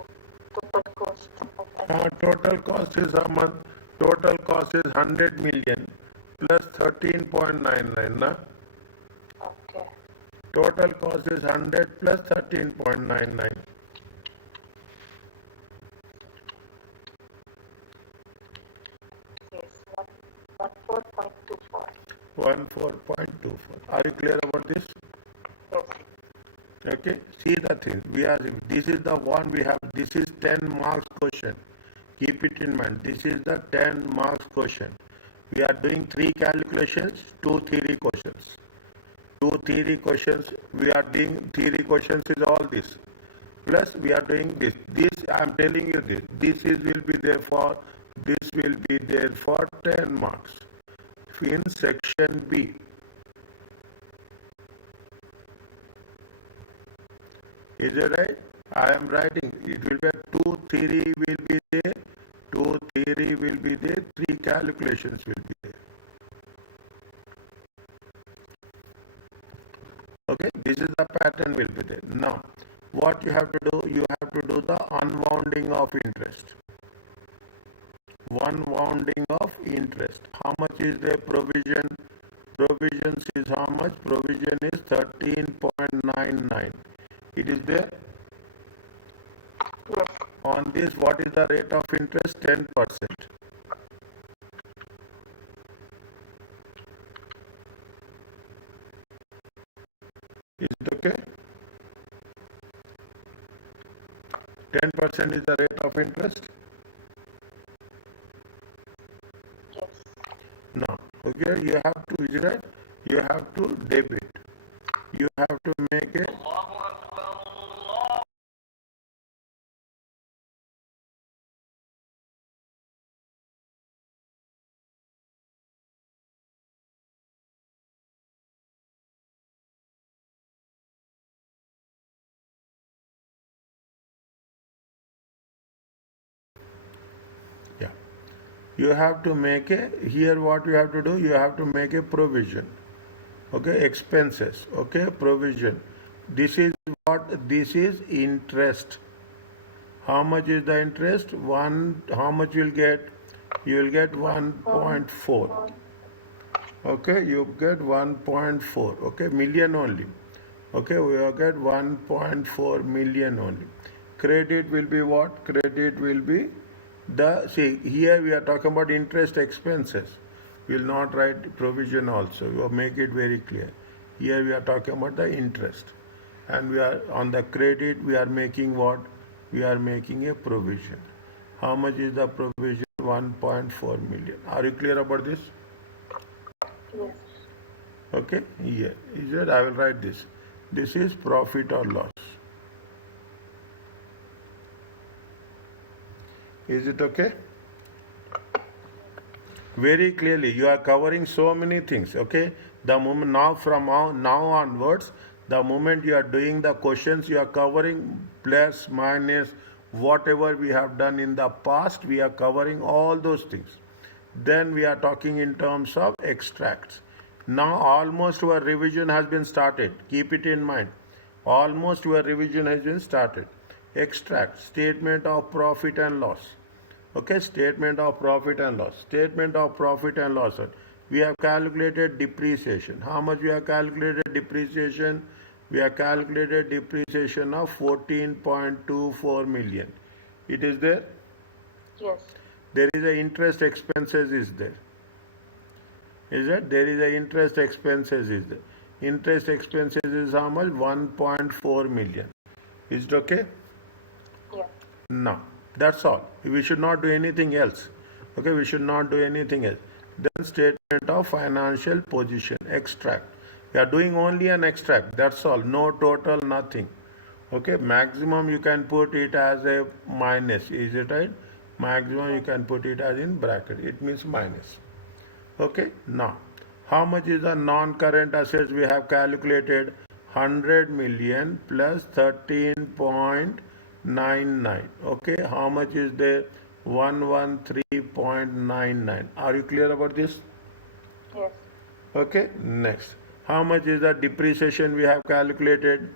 Total cost of Total cost is how much? Total cost is 100 million plus 13.99. Na? Okay. Total cost is 100 plus 13.99. Yes. 14.24. 14.24. Are you clear about this? Yes. Okay. See the thing. This is the one we have. This is 10 marks question. Keep it in mind. This is the 10 marks question. We are doing 3 calculations, 2 theory questions. 2 theory questions. We are doing theory questions is all this. Plus we are doing this. This I am telling you this. This will be there for. This will be there for 10 marks. In section B. Is it right? I am writing. It will be 2 theory will be there. 2 theory will be there. 3 calculations will be there. Okay. This is the pattern will be there. Now, what you have to do? You have to do the unwounding of interest. Unwounding of interest. How much is the provision? Provisions is how much? Provision is 13.99. It is there. Yes. On this, what is the rate of interest? 10%. Is it okay? 10% is the rate of interest. Okay, you have to, is it? You have to debit. You have to make a, yeah. You have to make a, here what you have to do, you have to make a provision. Okay, expenses. Okay, provision. This is what, this is interest. How much is the interest? How much you'll get? You will get 1.4. Okay, you get 1.4. Okay, million only. Okay, we will get 1.4 million only. Credit will be what? Credit will be the, see, here we are talking about interest expenses. We will not write provision also. We will make it very clear. Here we are talking about the interest. And we are on the credit, we are making what? We are making a provision. How much is the provision? 1.4 million. Are you clear about this? Yes. Okay, here is it. I will write this. This is profit or loss. Is it okay? Very clearly, you are covering so many things. Okay, the moment now, from now onwards, the moment you are doing the questions, you are covering plus minus whatever we have done in the past. We are covering all those things. Then we are talking in terms of extracts. Now almost your revision has been started. Keep it in mind. Almost your revision has been started. Extract, statement of profit and loss. Okay, statement of profit and loss. Statement of profit and loss. We have calculated depreciation. How much we have calculated depreciation? We have calculated depreciation of 14.24 million. It is there? Yes. There is a interest expenses is there. Is it? There is a interest expenses is there. Interest expenses is how much? 1.4 million. Is it okay? Yeah. No. That's all. We should not do anything else. Okay, we should not do anything else. Then statement of financial position, extract. We are doing only an extract. That's all. No total, nothing. Okay, maximum you can put it as a minus. Is it right? Maximum you can put it as in bracket. It means minus. Okay, now how much is the non-current assets we have calculated? 100 million plus 13.99. Okay, how much is there? 113.99. Are you clear about this? Yes. Okay, next. How much is the depreciation we have calculated?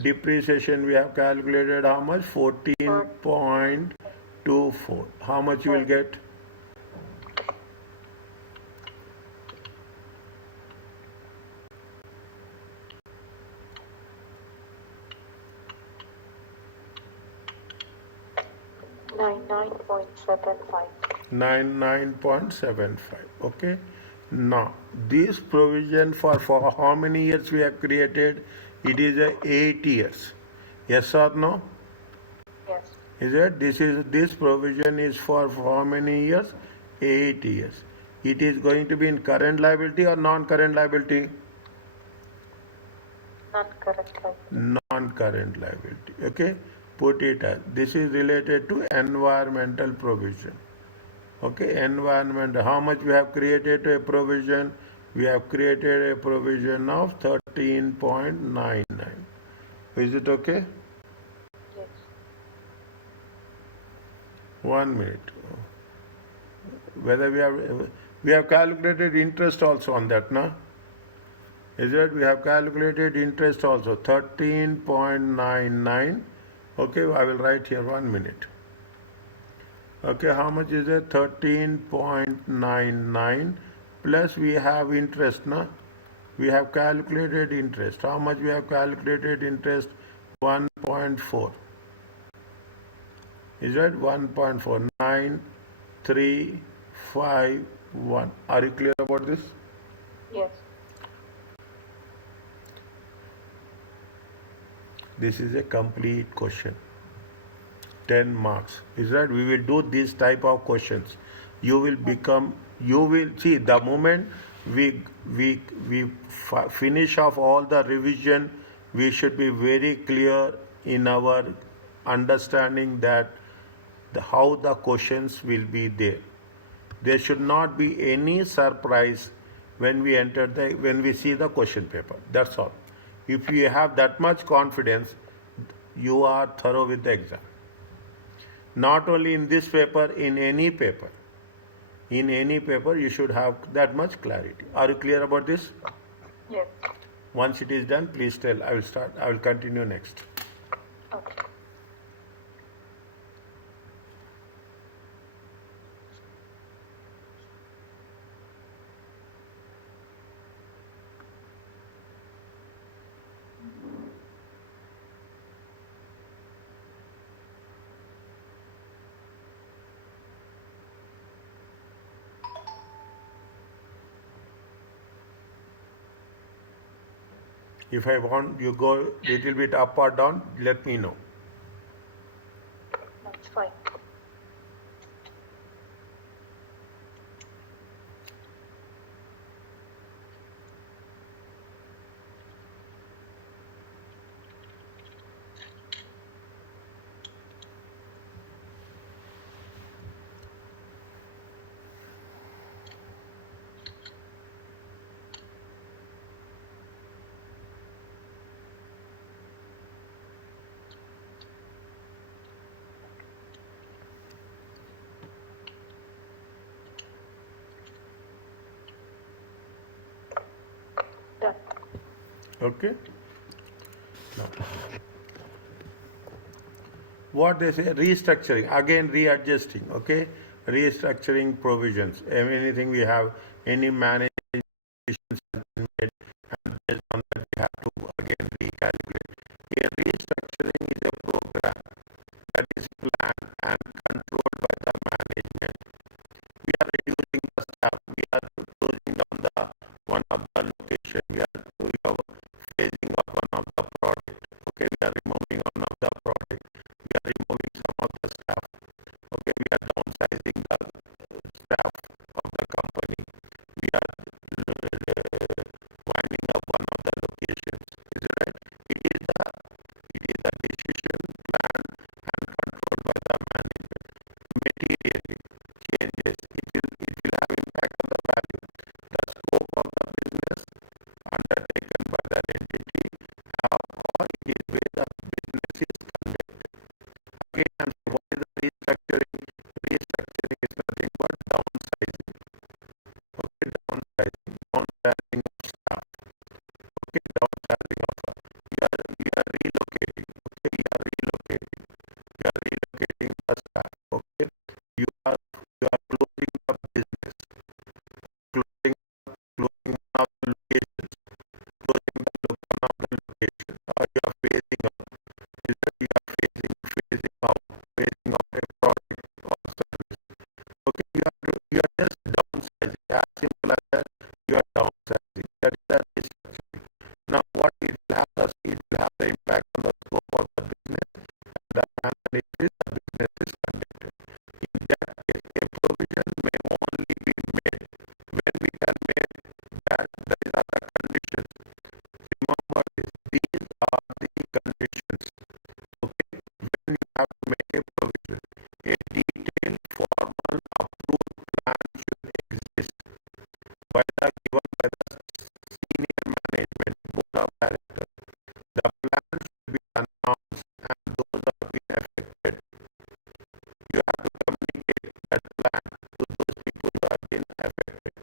Depreciation we have calculated how much? 14.24. How much you will get? 99.75. 99.75. Okay, now this provision for how many years we have created? It is a 8 years. Yes or no? Yes. Is it? This provision is for how many years? 8 years. It is going to be in current liability or non-current liability? Non-current liability. Non-current liability. Okay, put it as, this is related to environmental provision. Okay, environment. How much we have created a provision? We have created a provision of 13.99. Is it okay? Yes. 1 minute. Whether we have calculated interest also on that, na? Is it? We have calculated interest also 13.99. Okay, I will write here 1 minute. Okay, how much is it? 13.99 plus we have interest, na? We have calculated interest. How much we have calculated interest? 1.4. Is that 1.4? 9351. Are you clear about this? Yes. This is a complete question. 10 marks. Is that we will do this type of questions. You will become You will see the moment we finish off all the revision, we should be very clear in our understanding that how the questions will be there. There should not be any surprise when we see the question paper. That's all. If you have that much confidence, you are thorough with the exam. Not only in this paper, in any paper. In any paper, you should have that much clarity. Are you clear about this? Yes. Once it is done, please tell. I will start. I will continue next. Okay. If I want you go little bit up or down, let me know. That's fine. Done. Okay? Now, what they say, restructuring, again readjusting, okay? Restructuring provisions. Anything we have, any management decisions have been made, and based on that we have to again recalculate. A restructuring is a program that is planned and controlled by the management. We are reducing the staff, we are closing down the one of the location, we are phasing up one of the product, okay, we are removing one of the product, we are removing some of the staff, okay, we are downsizing the staff of the company, we are winding up one of the locations. Is it right? It is the decision planned and controlled by the management. Materially changes. It will have impact on the value. The scope of the business undertaken by the entity or it is where the business is conducted. Again, I'm saying, what is the restructuring? Restructuring is nothing but downsizing. Okay, downsizing of staff. Okay, downsizing of you are relocating. Okay, you are relocating the staff. Okay, you are closing the business, closing one of the locations, closing one of the locations, or you are phasing out. Is that you are phasing out a product or service. Okay, you are just downsizing. As simple as that, you are downsizing. That is the restructuring. Now, what it will have it will have the impact on the scope of the business and the manner in which the business is conducted. In that case, a provision may only be made when we can make that these are the conditions. Remember this, these are the conditions. Okay, when you have to make a provision, a detailed, formal, approved plan should exist given by the senior management, board of directors. The plan should be announced and those have been affected. You have to communicate that plan to those people who have been affected.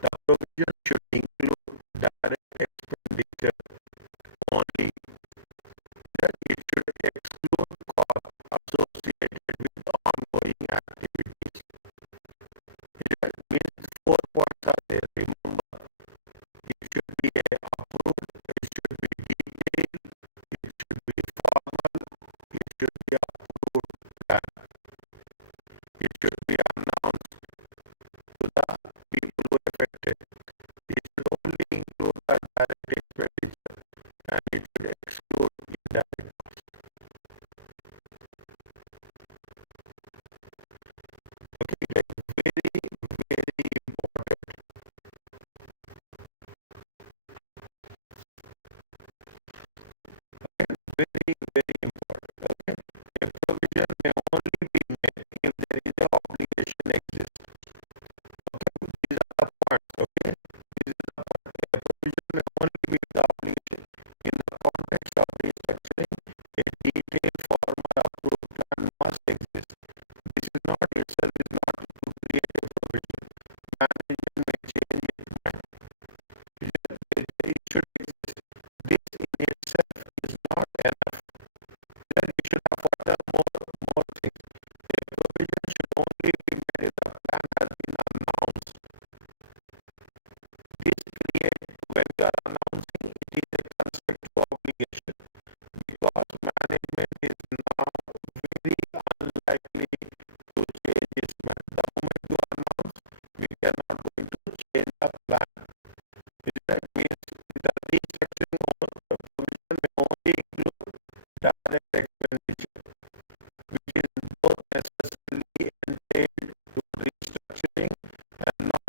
The provision should include direct expenditure only. That it should exclude costs associated with ongoing activities. It means 4 points are there. Remember, it should be approved, it should be detailed, it should be formal, it should be approved plan. It should be announced to the people who are affected. It should only include the direct expenditure and it should exclude indirect costs. Okay, that is very, very important. direct expenditure, which is both necessarily entailed to restructuring and not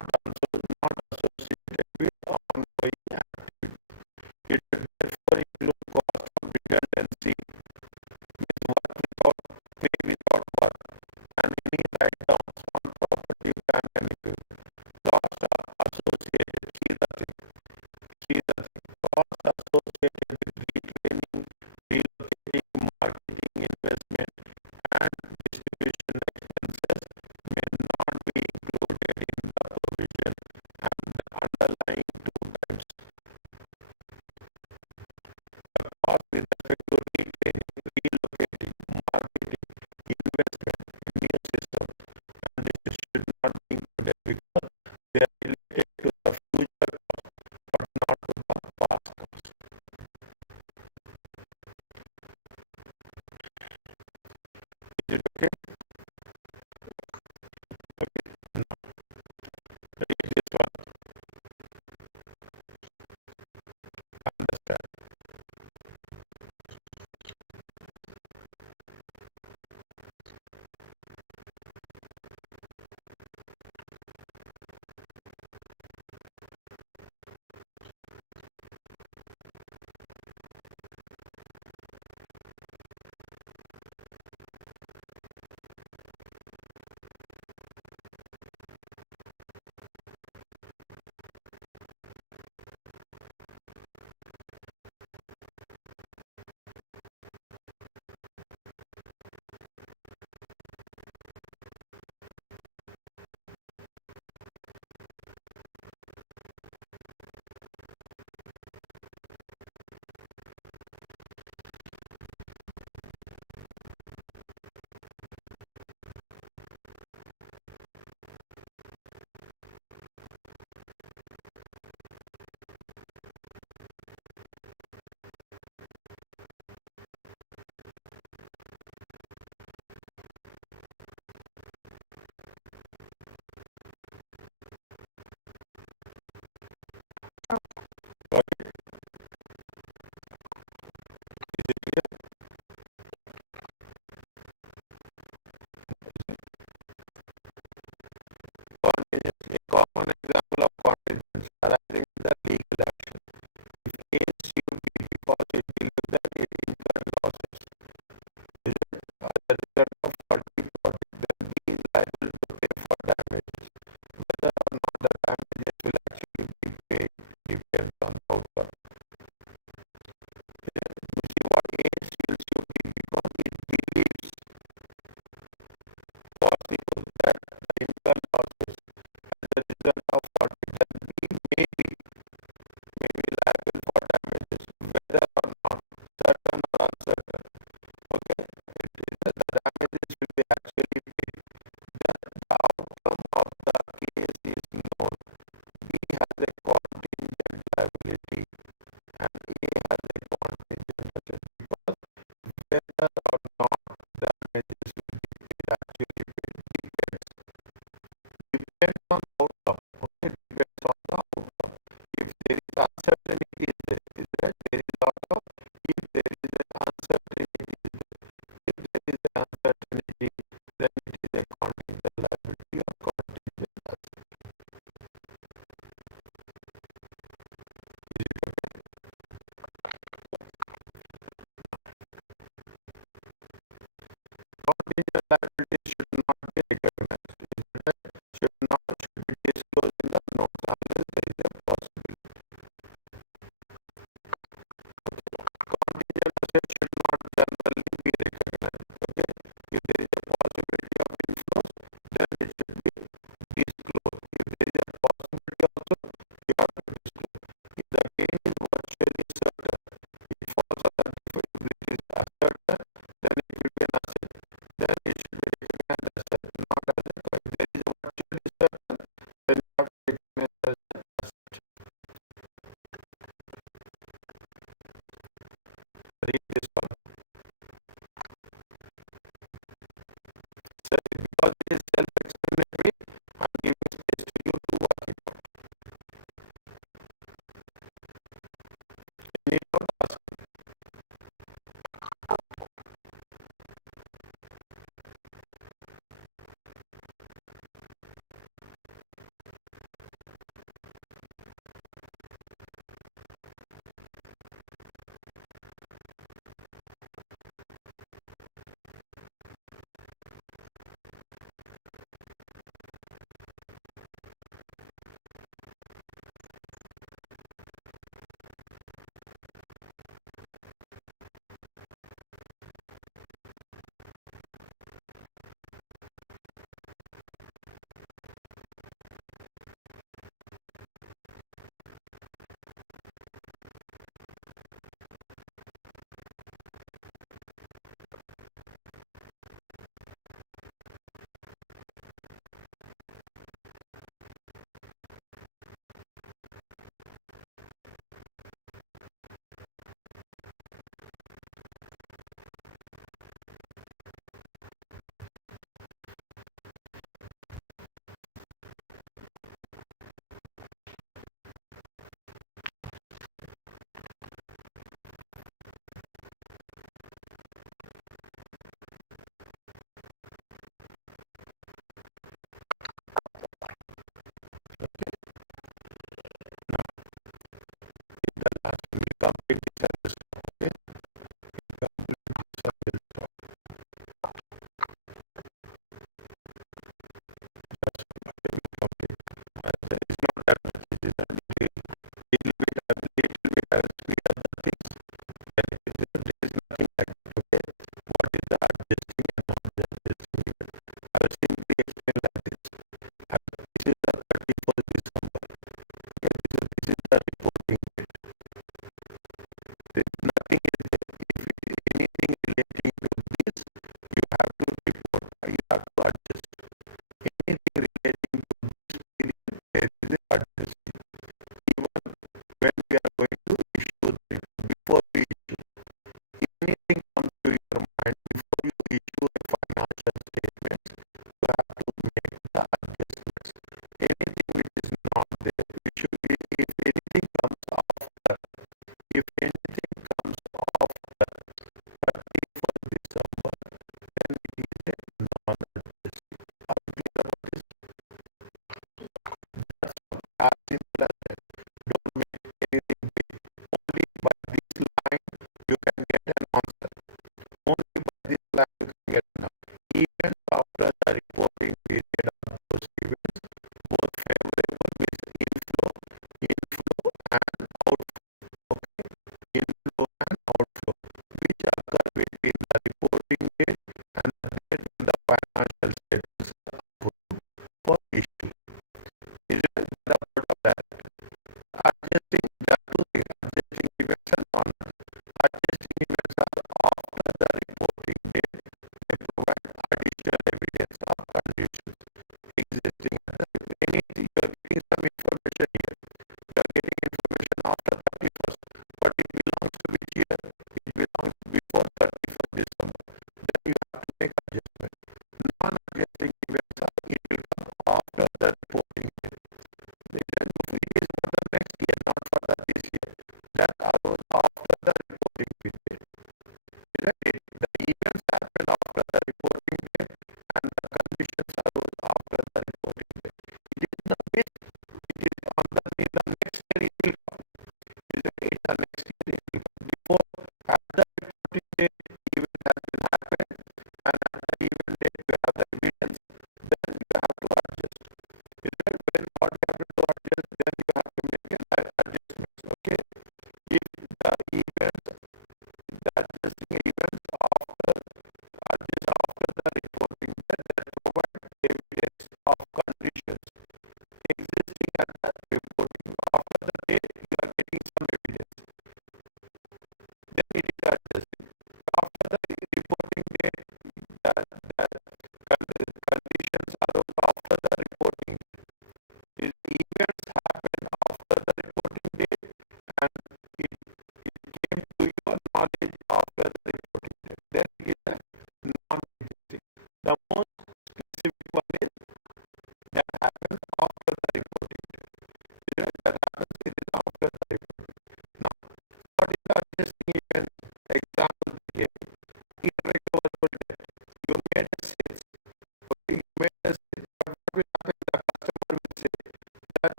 associated with ongoing activity. It will therefore include cost of redundancy, with work without pay without work, and any write-downs on property, plant and equipment. Costs are associated, costs associated with retraining, relocating, marketing, investment, and distribution expenses may not be included in the provision and the underlying two types. The cost with respect to retraining, relocating, marketing, investment in new systems, and this should not be included because they are related to the future cost but not to the past cost. Is it okay? Okay. Now, read this one. Understand. Okay. Is it clear? Contingent. A common example of contingents arising in the legal action. If A assumed because it believed that it incurred losses as a result of faulty product, then B is liable to pay for damages. Whether or not the damages will actually be paid depends on the outcome. You see what A assumes to be because it believes possible that the incurred losses as a result of faulty, then B may be liable for damages, whether or not certain or uncertain. Okay, the damages will be actually paid. The outcome of the case is known. B has a contingent liability and A has a contingent asset because whether or not damages will be paid actually paid depends on the outcome.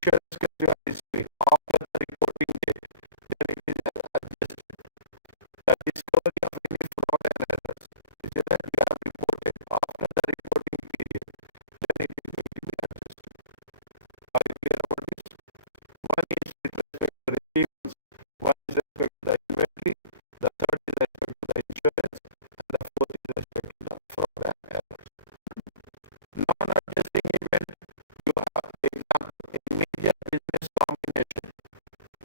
insurance claim you are receiving after the reporting date, then it is adjusted. The discovery of any fraud and errors is that you have reported after the reporting period, then it is going to be adjusted. Are you clear about this? One is with respect to receivables, one is with respect to the inventory, the third is with respect to the insurance, and the fourth is with respect to the fraud and errors. Non-adjusting event, you have example in major business combination.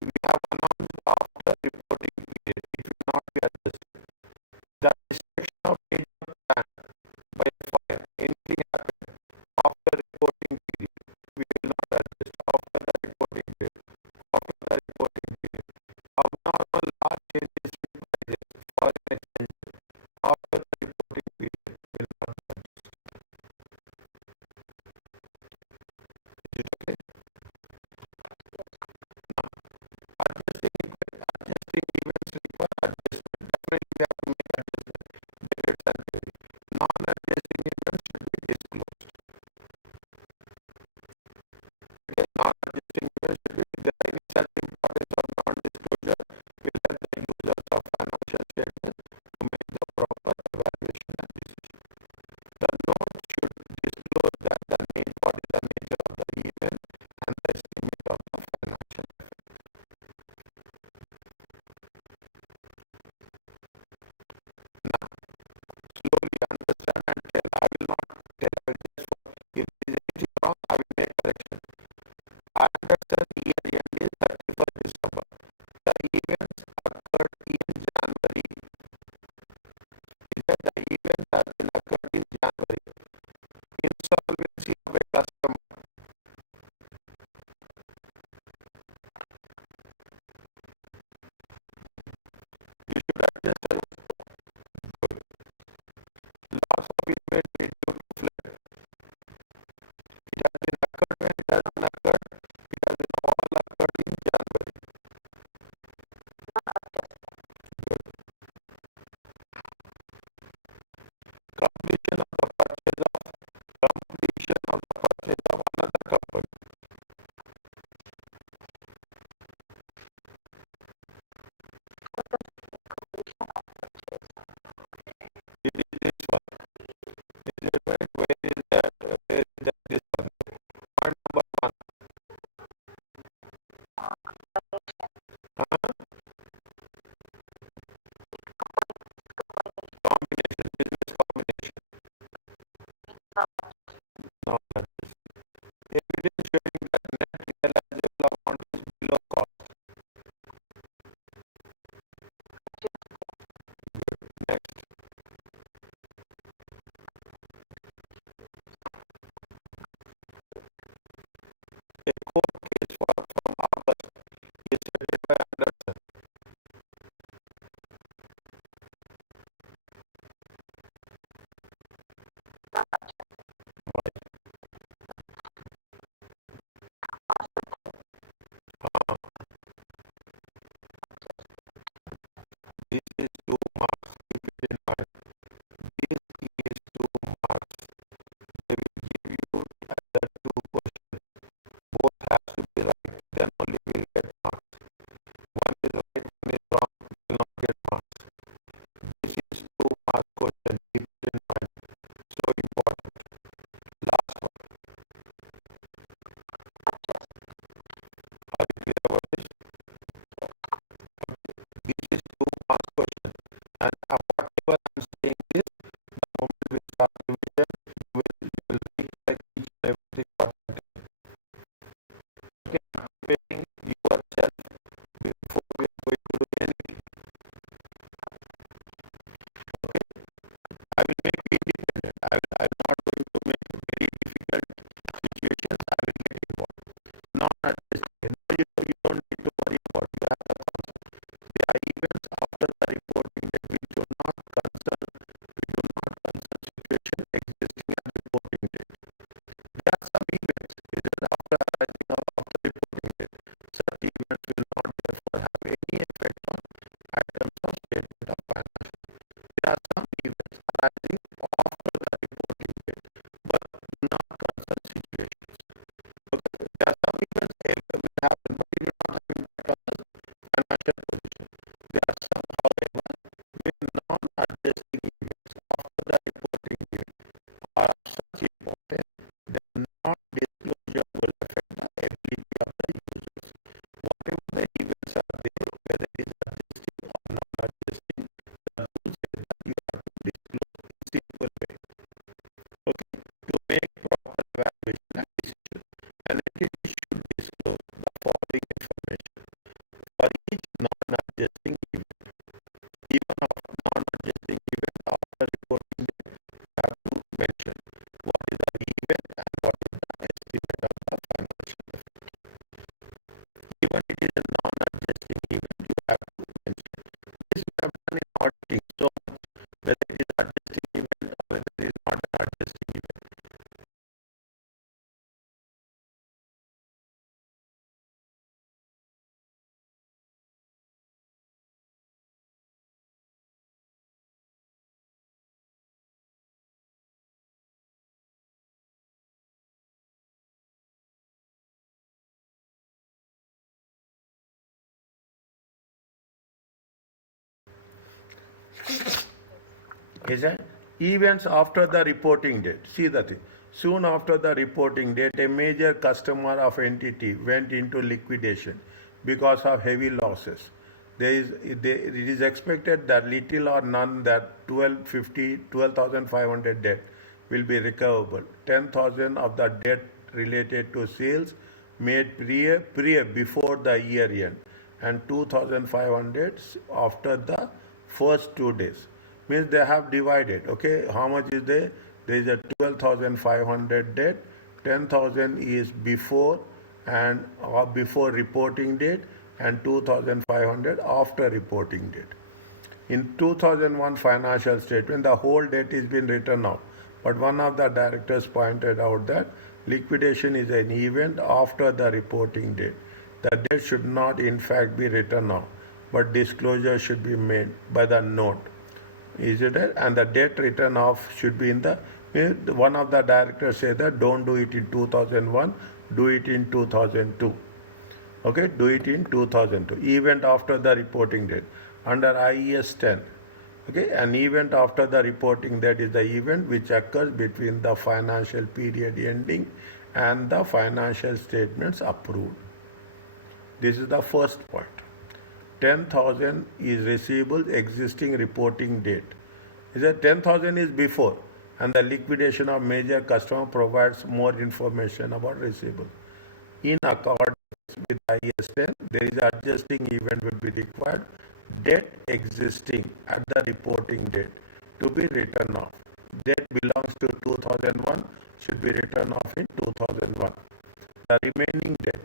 We have announced after reporting period, it will not be adjusted. The destruction of major plant by fire, anything happened after reporting period, we will not adjust after the reporting period. After the reporting period, abnormal large changes in prices, foreign exchange, after the reporting period, will not be adjusted. Is it okay? Adjusting events require adjustment. Definitely we have to make adjustment. Debits and credit. Non-adjusting events should be disclosed. Okay, non-adjusting events should be there. Any such importance of non-disclosure will let the users of financial statements to make the proper evaluation and decision. The note should disclose that what is the nature of the event and the estimate of the financial effect. Now, slowly understand and tell. I will not tell. I will just if there is anything wrong, I will make correction. I understand the year end is 31st December. The events occurred in January. Is that the event has been occurred in January? Insolvency of a customer. You should adjust as good. Loss of inventory due to flood. It has been occurred when it has been occurred. It has been all occurred in January. Good. Completion of the purchase of another company. It is this one. Is it right? Where is that? Where is that? This one. Point number one. Combination, business combination. Not adjust. Evidence showing that net realizable amount is below cost. Next. A court case from August is settled by Anderson. This is 2 marks. Keep it in mind. This is 2 marks. They will give you either 2 questions. Both have to be right. Then only we will get marks. One is right, one is wrong. We will not get marks. This is 2 mark question. Keep it in mind. So important. Last one. Are you clear about this? This is 2 mark question. And whatever I'm saying is, the moment we start revision, you will recollect each and everything perfectly. Okay, preparing yourself before we are going to do anything. Okay, I will make you independent. I'm not going to make very difficult situations. I will get involved. Not adjusting. You don't need to worry about. You have the concept. There are events after the reporting that we do not concern situation existing at reporting date. There are some events, is it after reporting date. adjusting event, you have to mention. This we have done in auditing so much, whether it is adjusting event or whether it is not an adjusting event. Is that events after the reporting date? See the thing. Soon after the reporting date, a major customer of entity went into liquidation because of heavy losses. It is expected that little or none that 12,500 debt will be recoverable. 10,000 of the debt related to sales made before the year end, and 2,500 after the first 2 days. Means they have divided. Okay, how much is there? There is a 12,500 debt. 10,000 is before and before reporting date, and 2,500 after reporting date. In 2001 financial statement, the whole debt is been written off. But one of the directors pointed out that liquidation is an event after the reporting date. The debt should not in fact be written off, but disclosure should be made by the note. Is it there? And the debt written off should be in the, one of the directors said that don't do it in 2001, do it in 2002. Okay, do it in 2002. Event after the reporting date under IAS 10. Okay, an event after the reporting date is the event which occurs between the financial period ending and the financial statements approved. This is the first point. 10,000 is receivable existing reporting date. Is that 10,000 is before, and the liquidation of major customer provides more information about receivable. In accordance with IAS 10, there is adjusting event will be required. Debt existing at the reporting date to be written off. Debt belongs to 2001 should be written off in 2001. The remaining debt,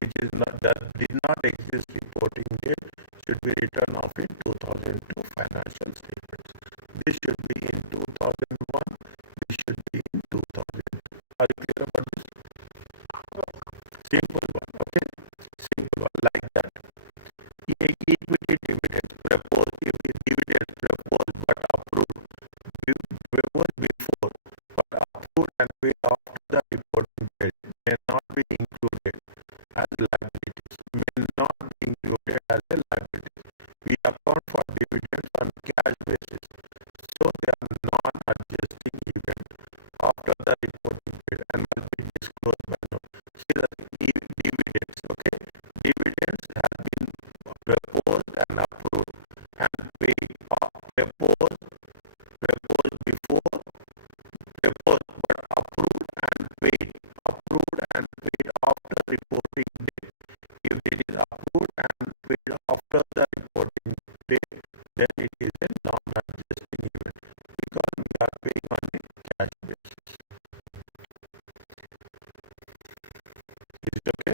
which is not that did not exist reporting date, should be written off in 2002 financial statements. This should be in 2001. This should be in 2002. Are you clear about this? Simple one, okay? Simple one, like that. Equity dividends proposed, if dividends proposed but approved, proposed before but approved and paid after the reporting date may not be included as liabilities. May not be included as a liability. We account for dividends on cash basis, so they are non-adjusting event after the reporting period and must be disclosed by note. See the dividends, okay? Dividends have been proposed and approved and paid, proposed before, proposed but approved and paid, after reporting date. If it is approved and paid after the reporting date, then it is a non-adjusting event because we are paying on a cash basis. Is it okay?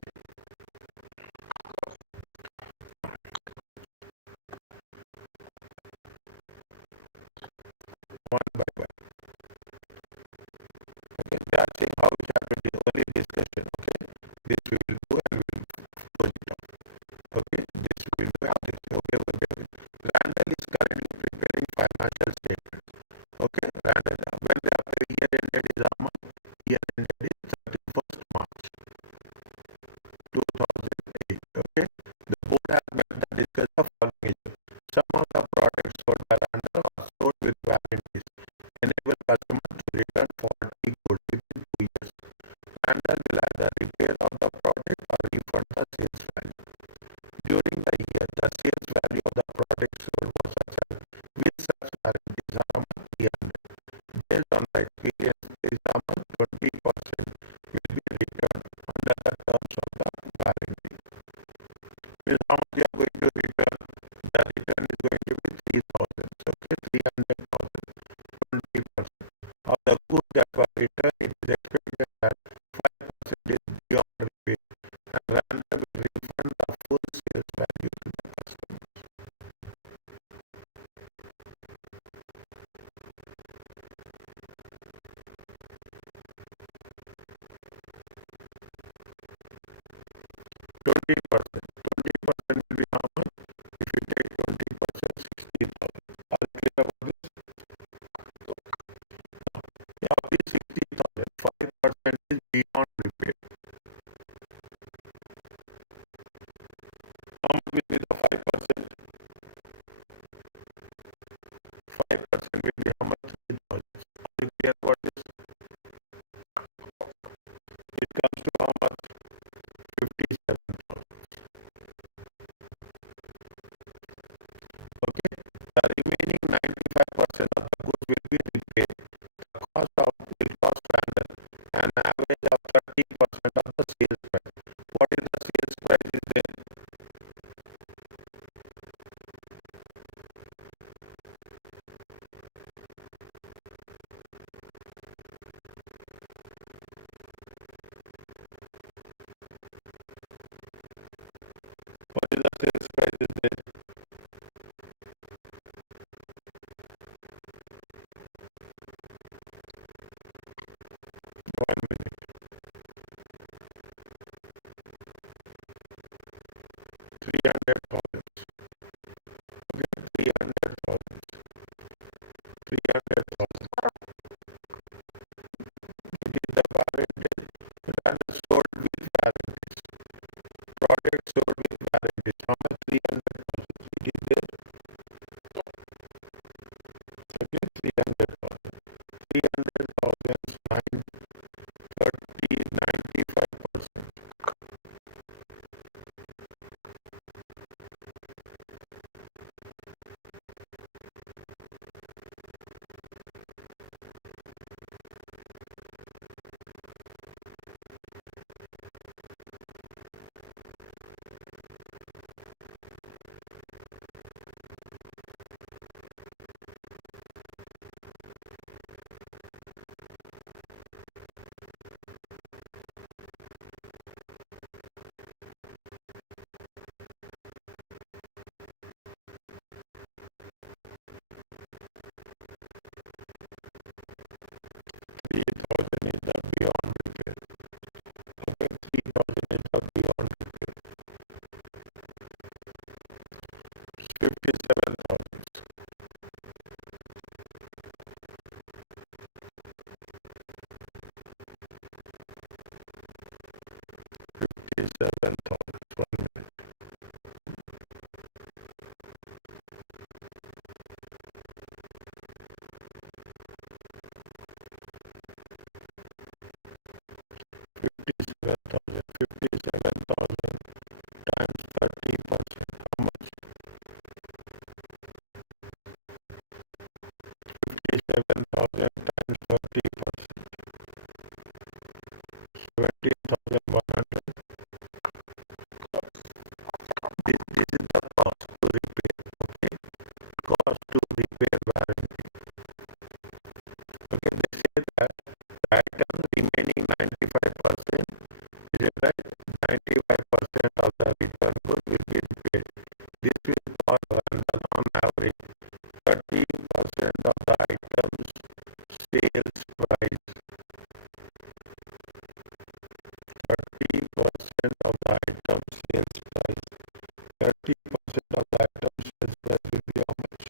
One by one. Okay, we are saying how we have to do only discussion. Okay, this we will do and we will close it up. Okay, this we will do after. Okay. Randall is currently preparing financial statements. Okay, Randall, when the year ended is how much? Year ended is 31st March 2008. Okay, the board has met the discuss the following issue. Some of the products sold by Randall are sold with warranties. Enable customer to return faulty goods within 2 years. Randall will either repair of the product or refund the sales value. During the year, the sales value of the product sold was such as with such warranties are 300. Based on the experience, this amount 20% will be returned under the terms of the warranty. Means how much you are going to return? The return is going to be 3,000. Okay, 300,000. 20% of the goods that were returned, it is expected that 5% is beyond repair, and Randall will refund the full sales value to 20%. 20% will be how much? If you take 20%, 60,000. Are you clear about this? Yeah, of this 60,000, 5% is beyond repair. How much will be the 5%? 5% will be how much? 3,000. Are you clear about this? It comes to how much? 57,000. Okay. The remaining 95% of the goods will be repaired. The cost of will cost standard an average of 30% of the sales price. What is the sales price is there? What is the sales price is there? One minute. 300,000. Okay, 300,000. 300,000. It is the warranty. Rather sold with warranties. Product sold with warranties. How much? 300,000. It is there. Okay, 300,000. 300,000 9, 30, 95%. 3,000 is the beyond repair. Okay, 3,000 is the beyond repair. 57,000. 57,000. 1 minute. 57,000. 57,000 times 30%. How much? 57,000 times 30%. 17,100. This is the cost to repair. Okay, cost to repair warranty. Okay, they say that the item remaining 95%, is it right? 95% of the return good will be repaid. This will cost on average 30% of the item's sales price. 30% of the item's sales price. 30% of the item's sales price will be how much?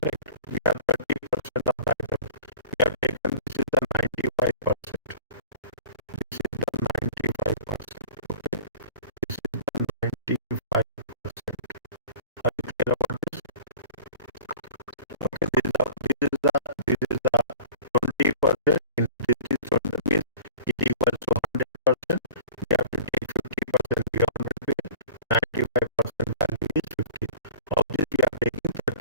Correct. We have 30% of the item. We have taken this is the 95%. This is the 95%. Okay. This is the 95%. Are you clear about this? Okay. This is the 20%. This is 20 means it equals to 100%. We have to take 50% beyond repair. 95% value is 50. Of this we are taking 30%.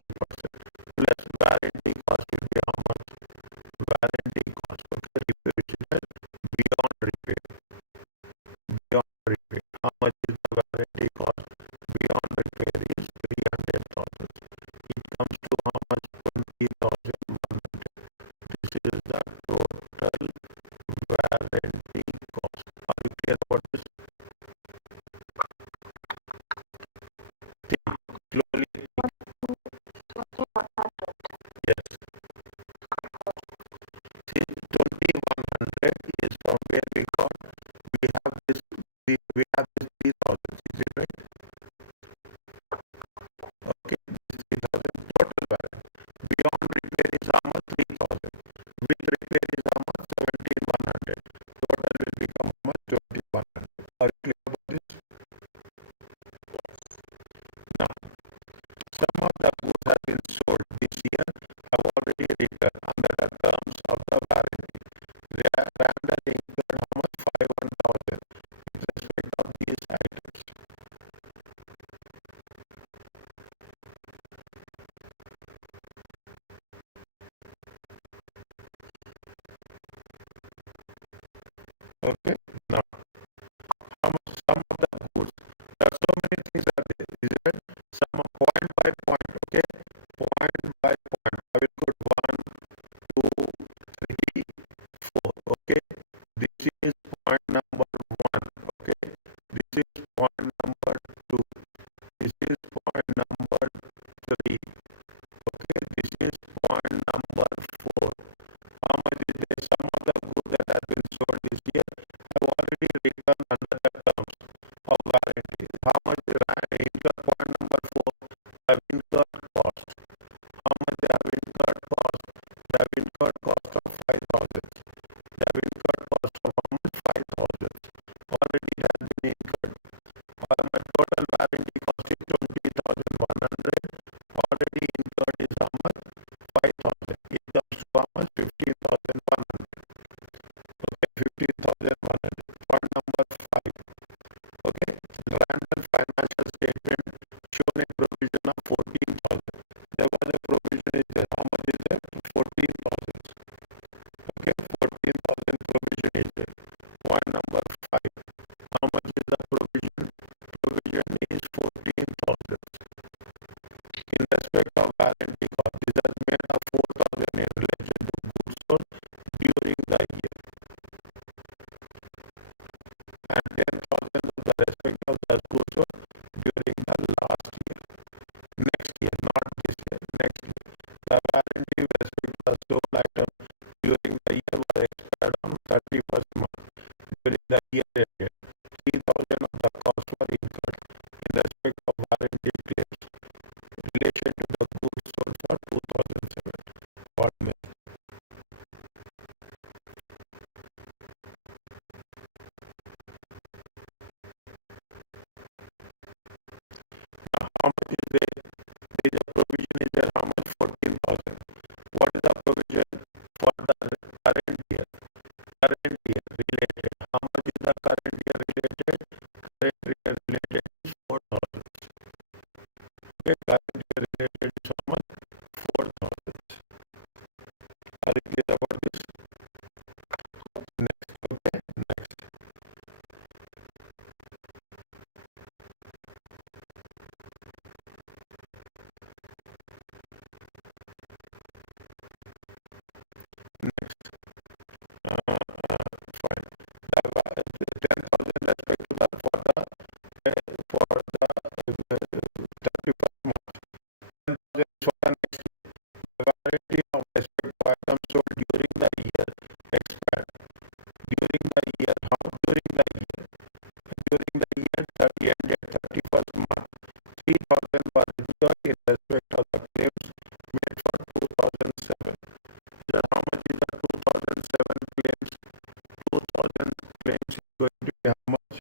Plus warranty cost will be how much? Warranty cost. Okay. Repair which is that beyond repair. Beyond repair. How much is the warranty cost? Beyond repair is 300,000. It comes to how much? 20,100. This is the total warranty cost. Are you clear about this? it right? Okay, this 3,000 total balance. Beyond repair is how much? 3,000. With repair is how much? 17,100. Total will become how much? 2,100. Are you clear about this? Now, some of the goods have been sold this year have already returned under the terms of the warranty. Randall incurred how much? 5,1,000 with respect of these items. Okay. Now, how much? Some of the goods. There are so many things are there. Is it? Some are point by point. Okay. Point by point. I will put 1, 2, 3, 4. Okay. This is point number 1. Okay. This is point number 2. This is point number 3. Okay. This is point number 4. How much is there? Some of the goods that have been sold this year have already returned under the terms of warranty. How much incurred? Point number 4 have incurred cost. How much they have incurred cost? They have incurred cost of 5,000. They have incurred cost of how much? 5,000. Already it has been incurred. My total warranty cost is 20,100. Already incurred is how much? 5,000. It comes to how much? 15,100. Okay, 15,100. Point number 5. Okay, Randall financial statement shown a provision of 14,000. There was a provision is there. How much is there? 14,000. Okay, 14,000 provision is there. Point number 5. How much is the provision? Provision is 14,000. In respect of warranty cost, this has made up 4,000 in relation to goods sold during the year and 10,000 of the respect of the goods sold during the last year. Next year, not this year, next year. The warranty with respect to the sold item during the year was expired on 31st March. During the year ended, 3,000 of the costs were incurred in respect of warranty claims relation to the goods sold for 2007. What may? How much is there? There is a provision is there. How much? 14,000. What is the provision for the current year? Current year related. How much is the current year related? Current year related is 4,000. Okay, current year related is how much? 4,000. Are you clear about this? Next. Okay, next. Next. Fine. The 10,000 respect to the for the 31st month. 10,000 for the next year. The warranty of respect to items sold during the year expired. During the year, how? During the year. During the year 30 ended 31st March, 3,000 were incurred in respect of the claims made for 2007. So how much is the 2007 claims? 2,000 claims is going to be how much?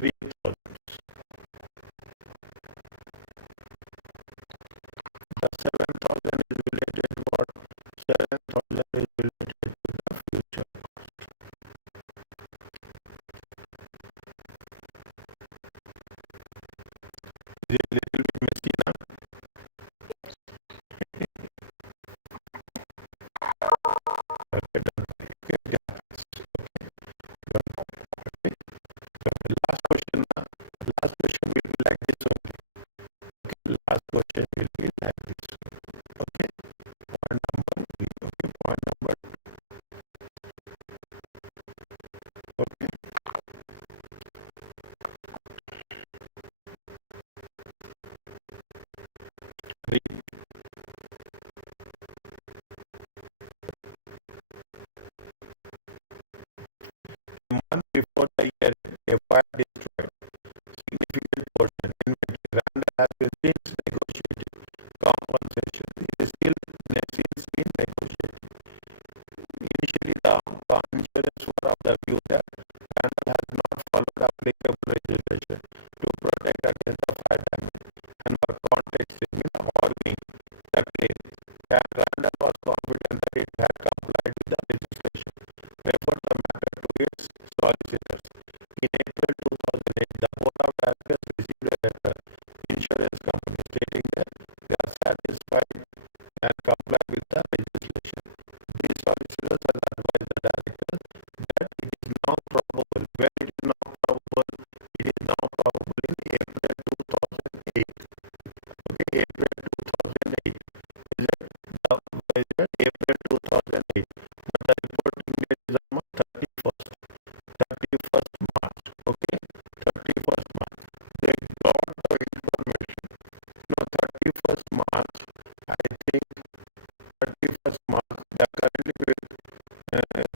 3,000. The 7,000 is related to what? 7,000 is related to the future. Is it a little bit messy now? Okay, done. Okay, yeah. Okay, done. Okay. The last question now. Last question will be like this only. Okay, last question will be like this. Okay, point number 3. Okay, point number 2. Okay. before the year a fire destroyed significant portion inventory. Randall has been since negotiated compensation. It is still been negotiated. Initially, the insurance were of the view that Randall has not followed applicable legislation to protect against the fire damage and were contesting in arguing the claim. And Randall was confident that it had complied with the legislation. Referred the matter to its solicitors. In April 2008, the Board of Directors received a letter insurance company stating that they are satisfied and comply with the legislation. These solicitors has advised the director that it is now probable, when it is now probable, it is now probable in April 2008. Okay, April 2008. Is it April 2008? But the reporting date is on 31st March. Okay, 31st March. They got the information. No, 31st March. I think 31st March. They are currently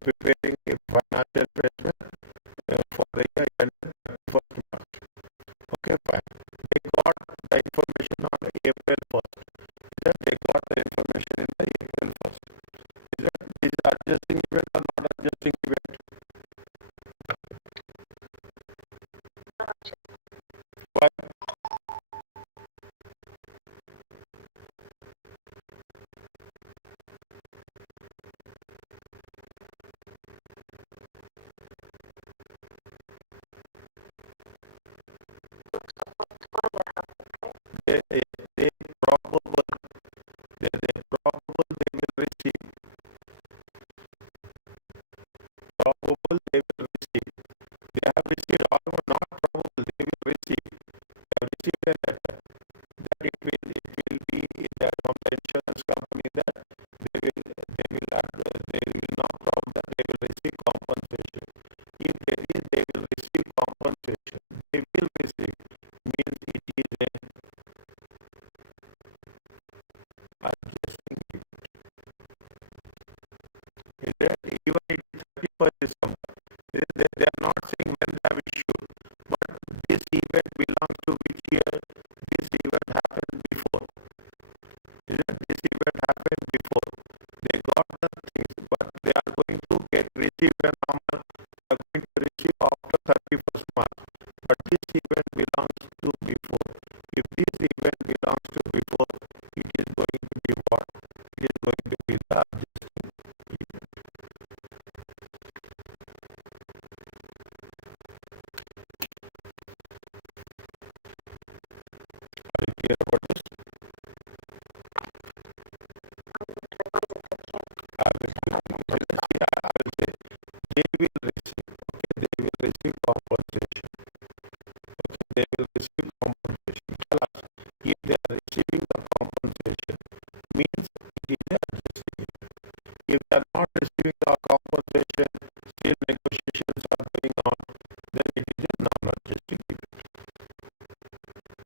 preparing a financial statement for the year ended 31st March. Okay, fine. They got the information on April 1st. They got the information in the April 1st. Is adjusting event or not adjusting event? Why? They probable they will receive. Probable they will receive. They have received almost not probable they will receive. They have received a letter that it will be that from the insurance company that they will not problem that they will receive compensation. If there is they will receive compensation. They will receive means it is a adjusting event. Even it is 31st December. They are not saying when they have issued, but this event belongs to which year? This event happened before. This event happened before. They got the things, but they are going to receive a number. They are going to receive after 31st March. But this event belongs to before. If this event belongs to before, it is going to be what? It is going to be the adjusting event. Are you clear about this? I will say they will receive. Okay, they will receive compensation. Okay, they will receive compensation. Tell us if they are receiving the compensation means it is a adjusting event. If they are not receiving the compensation, still negotiation